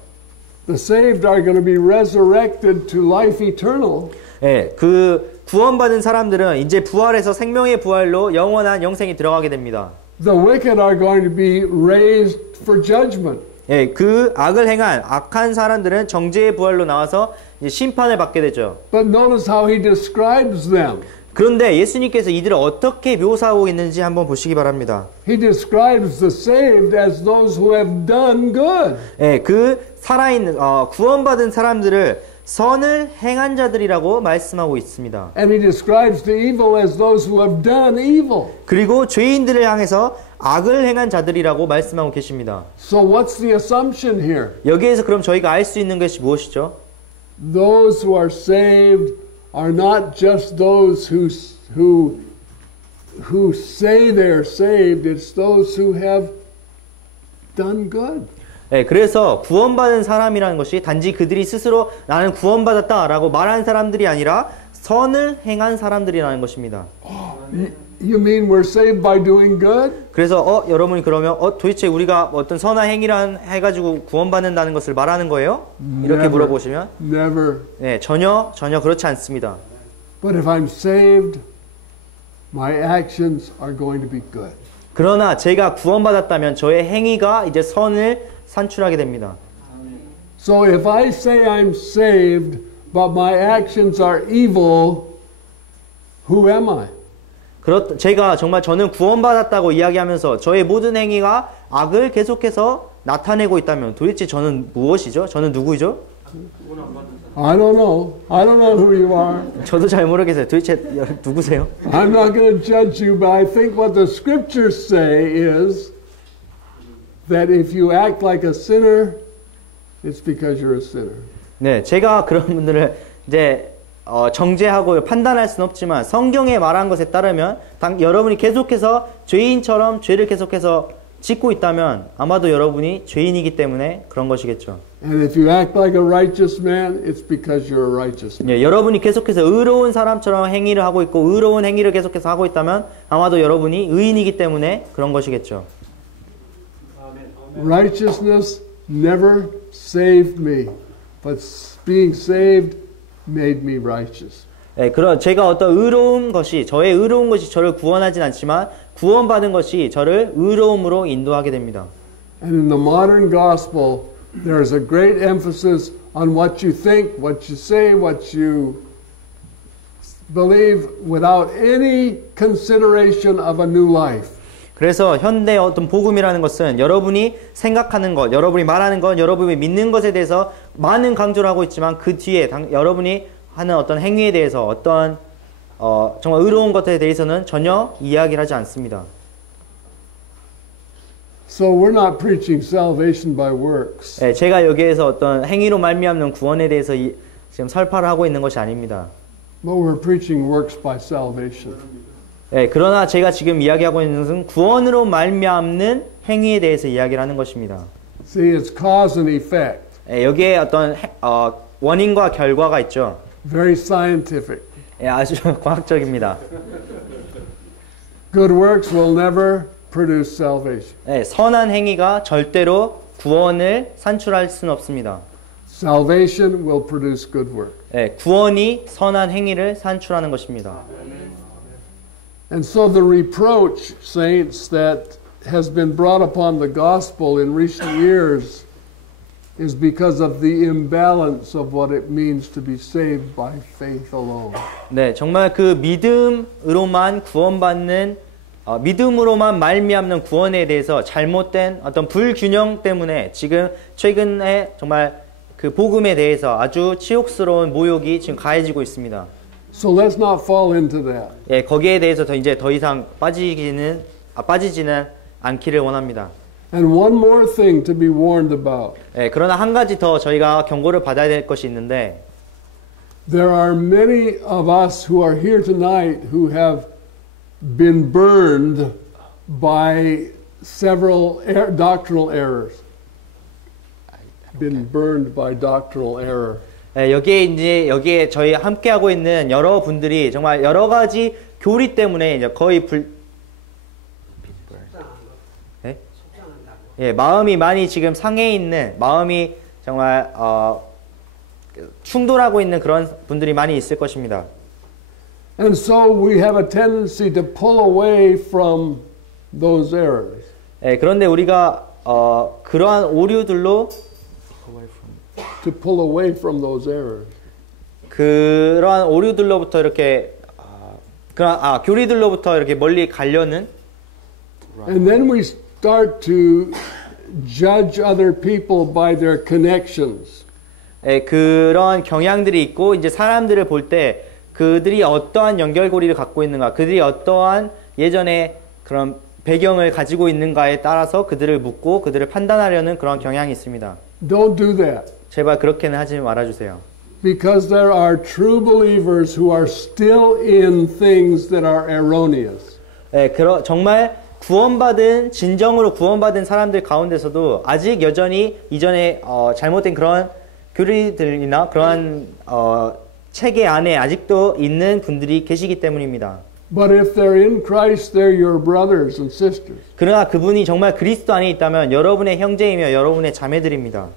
The saved are going to be resurrected to life eternal. 예, 그 구원받은 사람들은 이제 부활해서 생명의 부활로 영원한 영생에 들어가게 됩니다. The wicked are going to be raised for judgment. 예, 그 악을 행한 악한 사람들은 정죄의 부활로 나와서 이제 심판을 받게 되죠. But notice how he describes them. 그런데 예수님께서 이들을 어떻게 묘사하고 있는지 한번 보시기 바랍니다. He describes the saved as those who have done good. 예, 그 살아있는 구원받은 사람들을 선을 행한 자들이라고 말씀하고 있습니다. And he describes the evil as those who have done evil. 그리고 죄인들을 향해서 악을 행한 자들이라고 말씀하고 계십니다. So what's the assumption here? 여기에서 그럼 저희가 알 수 있는 것이 무엇이죠? Those who are saved are not just those who say they're saved. It's those who have done good. 네, 그래서 구원받은 사람이라는 것이 단지 그들이 스스로 나는 구원받았다라고 말하는 사람들이 아니라 선을 행한 사람들이라는 것입니다. You mean we're saved by doing good? 그래서 여러분이 그러면 도대체 우리가 어떤 선한 행위를 해가지고 구원받는다는 것을 말하는 거예요? 이렇게 물어보시면 Never. 네, 전혀 그렇지 않습니다. But if I'm saved, my actions are going to be good. 그러나 제가 구원받았다면 저의 행위가 이제 선을 산출하게 됩니다. So if I say I'm saved, but my actions are evil, who am I? 제가 정말 저는 구원받았다고 이야기하면서 저의 모든 행위가 악을 계속해서 나타내고 있다면 도대체 저는 무엇이죠? 저는 누구이죠? I don't know. I don't know who you are. 저도 잘 모르겠어요. 도대체 누구세요? I'm not going to judge you, but I think what the scriptures say is that if you act like a sinner, it's because you're a sinner. 네, 제가 그런 분들을 이제 정죄하고 판단할 수는 없지만 성경에 말한 것에 따르면 여러분이 계속해서 죄인처럼 죄를 계속해서 짓고 있다면 아마도 여러분이 죄인이기 때문에 그런 것이겠죠. And if you act like a righteous man, it's because you're a righteous man. 예, 여러분이 계속해서 의로운 사람처럼 행위를 하고 있고 의로운 행위를 계속해서 하고 있다면 아마도 여러분이 의인이기 때문에 그런 것이겠죠. Righteousness never saved me, but being saved made me righteous. 예, 제가 어떤 의로운 것이 저의 의로운 것이 저를 구원하진 않지만 구원받은 것이 저를 의로움으로 인도하게 됩니다. And in the modern gospel, there is a great emphasis on what you think, what you say, what you believe, without any consideration of a new life. 그래서 현대 어떤 복음이라는 것은 여러분이 생각하는 것, 여러분이 말하는 것, 여러분이 믿는 것에 대해서 많은 강조를 하고 있지만 그 뒤에 여러분이 하는 어떤 행위에 대해서 어떤 정말 의로운 것에 대해서는 전혀 이야기를 하지 않습니다. So we're not preaching salvation by works. 예, 제가 여기에서 어떤 행위로 말미암는 구원에 대해서 지금 설파를 하고 있는 것이 아닙니다. But we're preaching works by salvation. 예, 그러나 제가 지금 이야기하고 있는 것은 구원으로 말미암는 행위에 대해서 이야기를 하는 것입니다. See, it's cause and effect. 예, 여기에 어떤 원인과 결과가 있죠. Very scientific. 예, 아주 과학적입니다. Good works will never produce salvation. 예, 선한 행위가 절대로 구원을 산출할 수는 없습니다. Salvation will produce good work. 예, 구원이 선한 행위를 산출하는 것입니다. And so the reproach, saints, that has been brought upon the gospel in recent years is because of the imbalance of what it means to be saved by faith alone. 네, 정말 그 믿음으로만 구원받는 믿음으로만 말미암는 구원에 대해서 잘못된 어떤 불균형 때문에 지금 최근에 정말 그 복음에 대해서 아주 치욕스러운 모욕이 지금 가해지고 있습니다. So let's not fall into that. 예, 거기에 대해서 더 이상 빠지지는 않기를 원합니다. And one more thing to be warned about. 예, 그러나 한 가지 더 저희가 경고를 받아야 될 것이 있는데 There are many of us who are here tonight who have been burned by several doctrinal errors. Been burned by doctrinal error. 예, 여기에 저희 함께 하고 있는 여러 분들이 정말 여러 가지 교리 때문에 이제 거의 예, 마음이 많이 지금 상해 있는 마음이 정말 충돌하고 있는 그런 분들이 많이 있을 것입니다. And so we have a tendency to pull away from those errors. 예, 그런데 우리가 그러한 오류들로 To pull away from those errors. 그러한 오류들로부터 이렇게 교리들로부터 이렇게 멀리 가려는 And then we start to judge other people by their connections. 예, 그런 경향들이 있고 이제 사람들을 볼 때 그들이 어떠한 연결고리를 갖고 있는가, 그들이 어떠한 예전에 그런 배경을 가지고 있는가에 따라서 그들을 묻고 그들을 판단하려는 그런 경향이 있습니다. Don't do that. 제발 그렇게는 하지 말아주세요. Because there are true believers who are still in things that are erroneous. 예, 정말 진정으로 구원받은 사람들 가운데서도 아직 여전히 이전에 잘못된 그런 교리들이나 그러한 체계 안에 아직도 있는 분들이 계시기 때문입니다. But if they're in Christ, they're your brothers and sisters. 그러나 그분이 정말 그리스도 안에 있다면 여러분의 형제이며 여러분의 자매들입니다.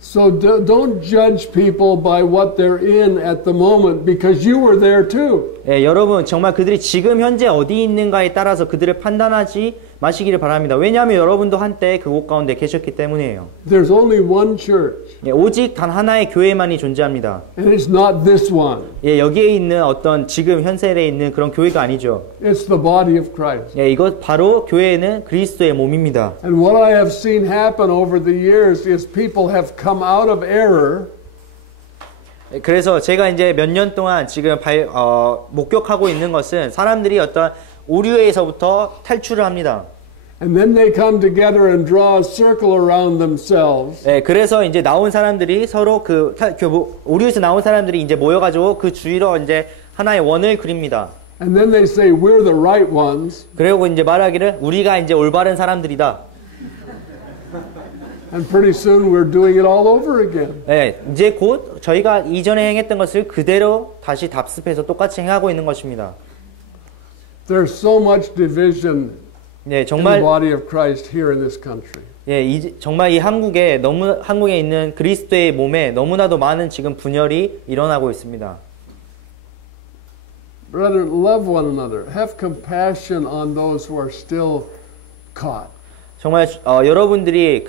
So don't judge people by what they're in at the moment because you were there too. 예, 여러분 정말 그들이 지금 현재 어디 있는가에 따라서 그들을 판단하지 마시기를 바랍니다. 왜냐하면 여러분도 한때 그곳 가운데 계셨기 때문이에요. There's only one church. 예, 오직 단 하나의 교회만이 존재합니다. And it's not this one. 예, 여기에 있는 어떤 지금 현세에 있는 그런 교회가 아니죠. It's the body of Christ. 예, 이것 바로 교회는 그리스도의 몸입니다. And what I have seen happen over the years is people have come out of error. 예, 그래서 제가 이제 몇 년 동안 지금 목격하고 있는 것은 사람들이 어떤 오류에서부터 탈출을 합니다. And then they come together and draw a circle around themselves. 예, 그래서 이제 나온 사람들이 서로 오류에서 나온 사람들이 이제 모여가지고 그 주위로 이제 하나의 원을 그립니다. And then they say, we're the right ones. 그리고 이제 말하기를 우리가 이제 올바른 사람들이다. And pretty soon we're doing it all over again. 예, 이제 곧 저희가 이전에 행했던 것을 그대로 다시 답습해서 똑같이 행하고 있는 것입니다. There's so much division 예, in the 정말 body of Christ here in this country. 예, 정말 이 한국에 있는 그리스도의 몸에 너무나도 많은 지금 분열이 일어나고 있습니다. Brethren, love one another. Have compassion on those who are still caught. 정말 여러분들이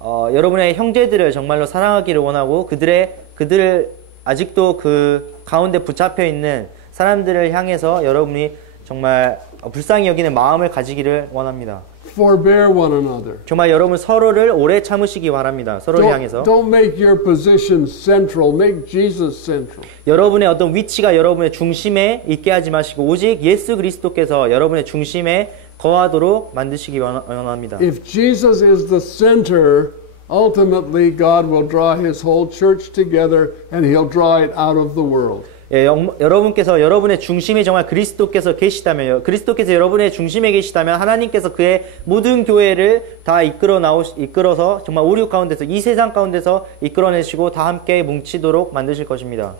여러분의 형제들을 정말로 사랑하기를 원하고 그들을 아직도 그 가운데 붙잡혀 있는 사람들을 향해서 여러분이 정말 불쌍히 여기는 마음을 가지기를 원합니다. Forbear one another. 정말 여러분 서로를 오래 참으시기 바랍니다. 서로를 향해서. Don't make your position central. Make Jesus central. 여러분의 어떤 위치가 여러분의 중심에 있게 하지 마시고 오직 예수 그리스도께서 여러분의 중심에 거하도록 만드시기 원합니다. If Jesus is the center, ultimately God will draw His whole church together and He'll draw it out of the world. 예, 여러분께서 여러분의 중심이 정말 그리스도께서 계시다면요. 그리스도께서 여러분의 중심에 계시다면 하나님께서 그의 모든 교회를 다 이끌어서 정말 오류 가운데서 이 세상 가운데서 이끌어내시고 다 함께 뭉치도록 만드실 것입니다.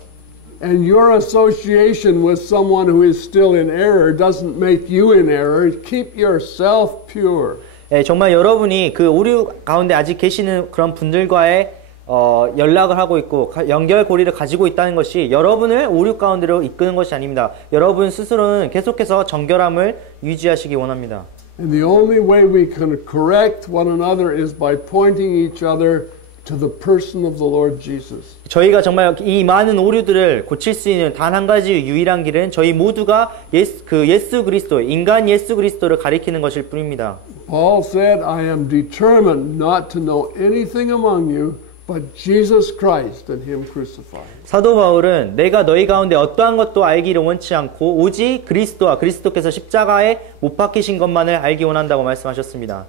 And your association with someone who is still in error doesn't make you in error. Keep yourself pure. 예, 정말 여러분이 그 오류 가운데 아직 계시는 그런 분들과의 연락을 하고 있고 연결고리를 가지고 있다는 것이 여러분을 오류 가운데로 이끄는 것이 아닙니다. 여러분 스스로는 계속해서 정결함을 유지하시기 원합니다. And the only way we can correct one another is by pointing each other to the person of the Lord Jesus. 저희가 정말 이 많은 오류들을 고칠 수 있는 단 한 가지 유일한 길은 저희 모두가 예수 그리스도, 인간 예수 그리스도를 가리키는 것일 뿐입니다. Paul said, I am determined not to know anything among you but Jesus Christ and Him crucified. 사도 바울은 내가 너희 가운데 어떠한 것도 알기를 원치 않고 오직 그리스도와 그리스도께서 십자가에 못 박히신 것만을 알기 원한다고 말씀하셨습니다.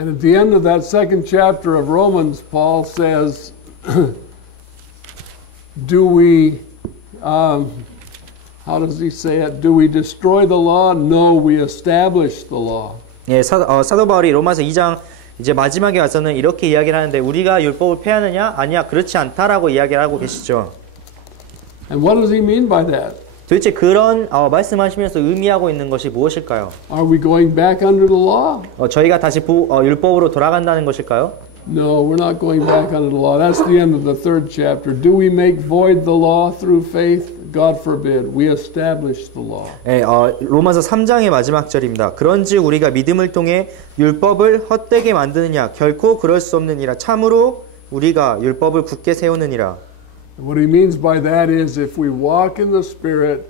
And at the end of that second chapter of Romans, Paul says, do we, how does he say it? Do we destroy the law? No, we establish the law. 예, 사도 바울이 로마서 2장 이제 마지막에 와서는 이렇게 이야기를 하는데 우리가 율법을 폐하느냐? 아니야, 그렇지 않다라고 이야기를 하고 계시죠. And what does he mean by that? 도대체 그런 말씀하시면서 의미하고 있는 것이 무엇일까요? Are we going back under the law? 저희가 다시 율법으로 돌아간다는 것일까요? No, we're not going back under the law. That's the end of the third chapter. Do we make void the law through faith? God forbid. We establish the law. 예, 로마서 3장의 마지막 절입니다. 그런즉 우리가 믿음을 통해 율법을 헛되게 만드느냐? 결코 그럴 수 없느니라. 참으로 우리가 율법을 굳게 세우느니라. What he means by that is if we walk in the Spirit,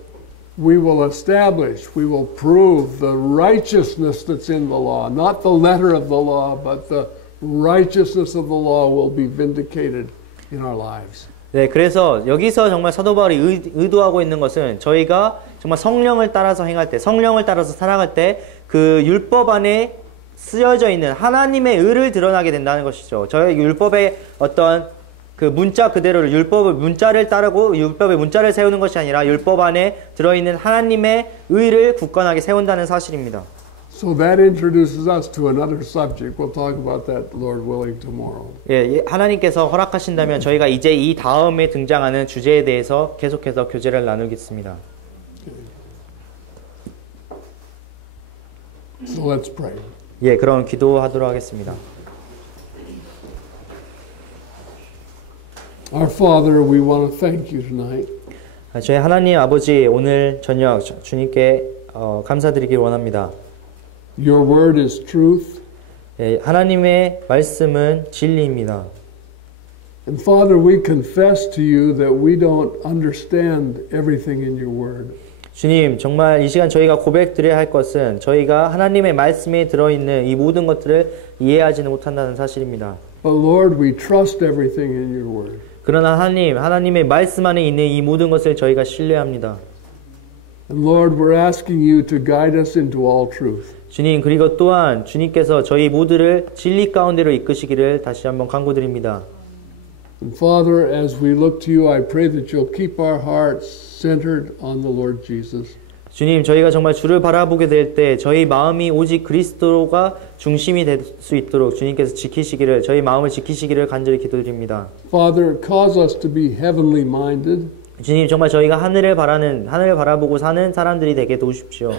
we will establish, we will prove the righteousness that's in the law. Not the letter of the law, but the righteousness of the law will be vindicated in our lives. 네, 그래서 여기서 정말 사도 바울이 의도하고 있는 것은 저희가 정말 성령을 따라서 행할 때, 성령을 따라서 살아갈 때 그 율법 안에 쓰여져 있는 하나님의 의를 드러나게 된다는 것이죠. 저희 율법의 어떤 그 문자 그대로를 율법의 문자를 따르고 율법의 문자를 세우는 것이 아니라 율법 안에 들어있는 하나님의 의를 굳건하게 세운다는 사실입니다. So that introduces us to another subject. We'll talk about that, Lord willing, tomorrow. 예, 하나님께서 허락하신다면 저희가 이제 이 다음에 등장하는 주제에 대해서 계속해서 교제를 나누겠습니다. So let's pray. 예, 그럼 기도하도록 하겠습니다. Our Father, we want to thank you tonight. 저희 하나님 아버지 오늘 저녁 주님께 감사드리길 원합니다. Your word is truth. 예, 하나님의 말씀은 진리입니다. And Father, we confess to you that we don't understand everything in your word. 주님, 정말 이 시간 저희가 고백드려야 할 것은 저희가 하나님의 말씀에 들어있는 이 모든 것들을 이해하지는 못한다는 사실입니다. But Lord, we trust everything in your word. 그러나 하나님의 말씀 안에 있는 이 모든 것을 저희가 신뢰합니다. And Lord, we're asking you to guide us into all truth. 주님, 그리고 또한 주님께서 저희 모두를 진리 가운데로 이끄시기를 다시 한번 간구드립니다. And Father, as we look to you, I pray that you'll keep our hearts centered on the Lord Jesus. 주님, 저희가 정말 주를 바라보게 될 때 저희 마음이 오직 그리스도가 중심이 될 수 있도록 주님께서 지키시기를, 저희 마음을 지키시기를 간절히 기도드립니다. Father, cause us to be heavenly minded. 주님, 정말 저희가 하늘을 바라보고 사는 사람들이 되게 도우십시오.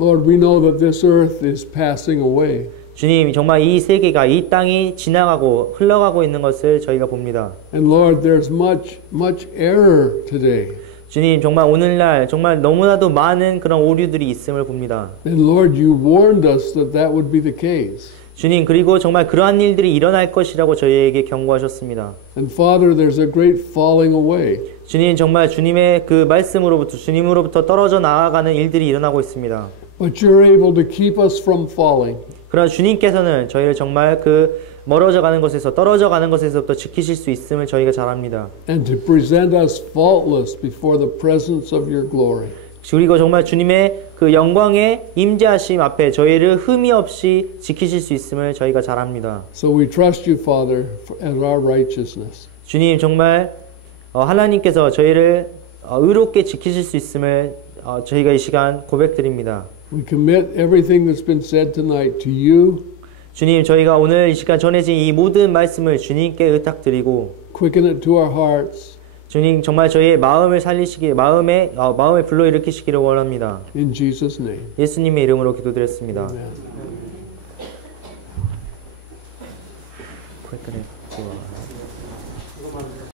Lord, we know that this earth is passing away. 주님, 정말 이 세계가, 이 땅이 지나가고 흘러가고 있는 것을 저희가 봅니다. And Lord, there's much error today. 주님, 정말 오늘날 정말 너무나도 많은 그런 오류들이 있음을 봅니다. And Lord, you warned us that that would be the case. 주님, 그리고 정말 그러한 일들이 일어날 것이라고 저희에게 경고하셨습니다. And Father, there's a great falling away. 주님, 정말 주님의 그 말씀으로부터, 주님으로부터 떨어져 나아가는 일들이 일어나고 있습니다. But you're able to keep us from falling. 그러나 주님께서는 저희를 정말 그 멀어져 가는 것에서, 떨어져 가는 것에서부터 지키실 수 있음을 저희가 잘 압니다. And to present us faultless before the presence of your glory. 그리고 정말 주님의 그 영광의 임재하심 앞에 저희를 흠이 없이 지키실 수 있음을 저희가 잘 압니다. So we trust you, Father, as our righteousness. 주님 정말 하나님께서 저희를 의롭게 지키실 수 있음을 저희가 이 시간 고백드립니다. We commit everything that's been said tonight to you. 주님 저희가 오늘 이 시간 전해진 이 모든 말씀을 주님께 의탁드리고 Quicken it to our hearts. 주님 정말 저희의 마음을 살리시기 마음에 불러일으키시기를 원합니다. In Jesus' name. 예수님의 이름으로 기도드렸습니다. Amen.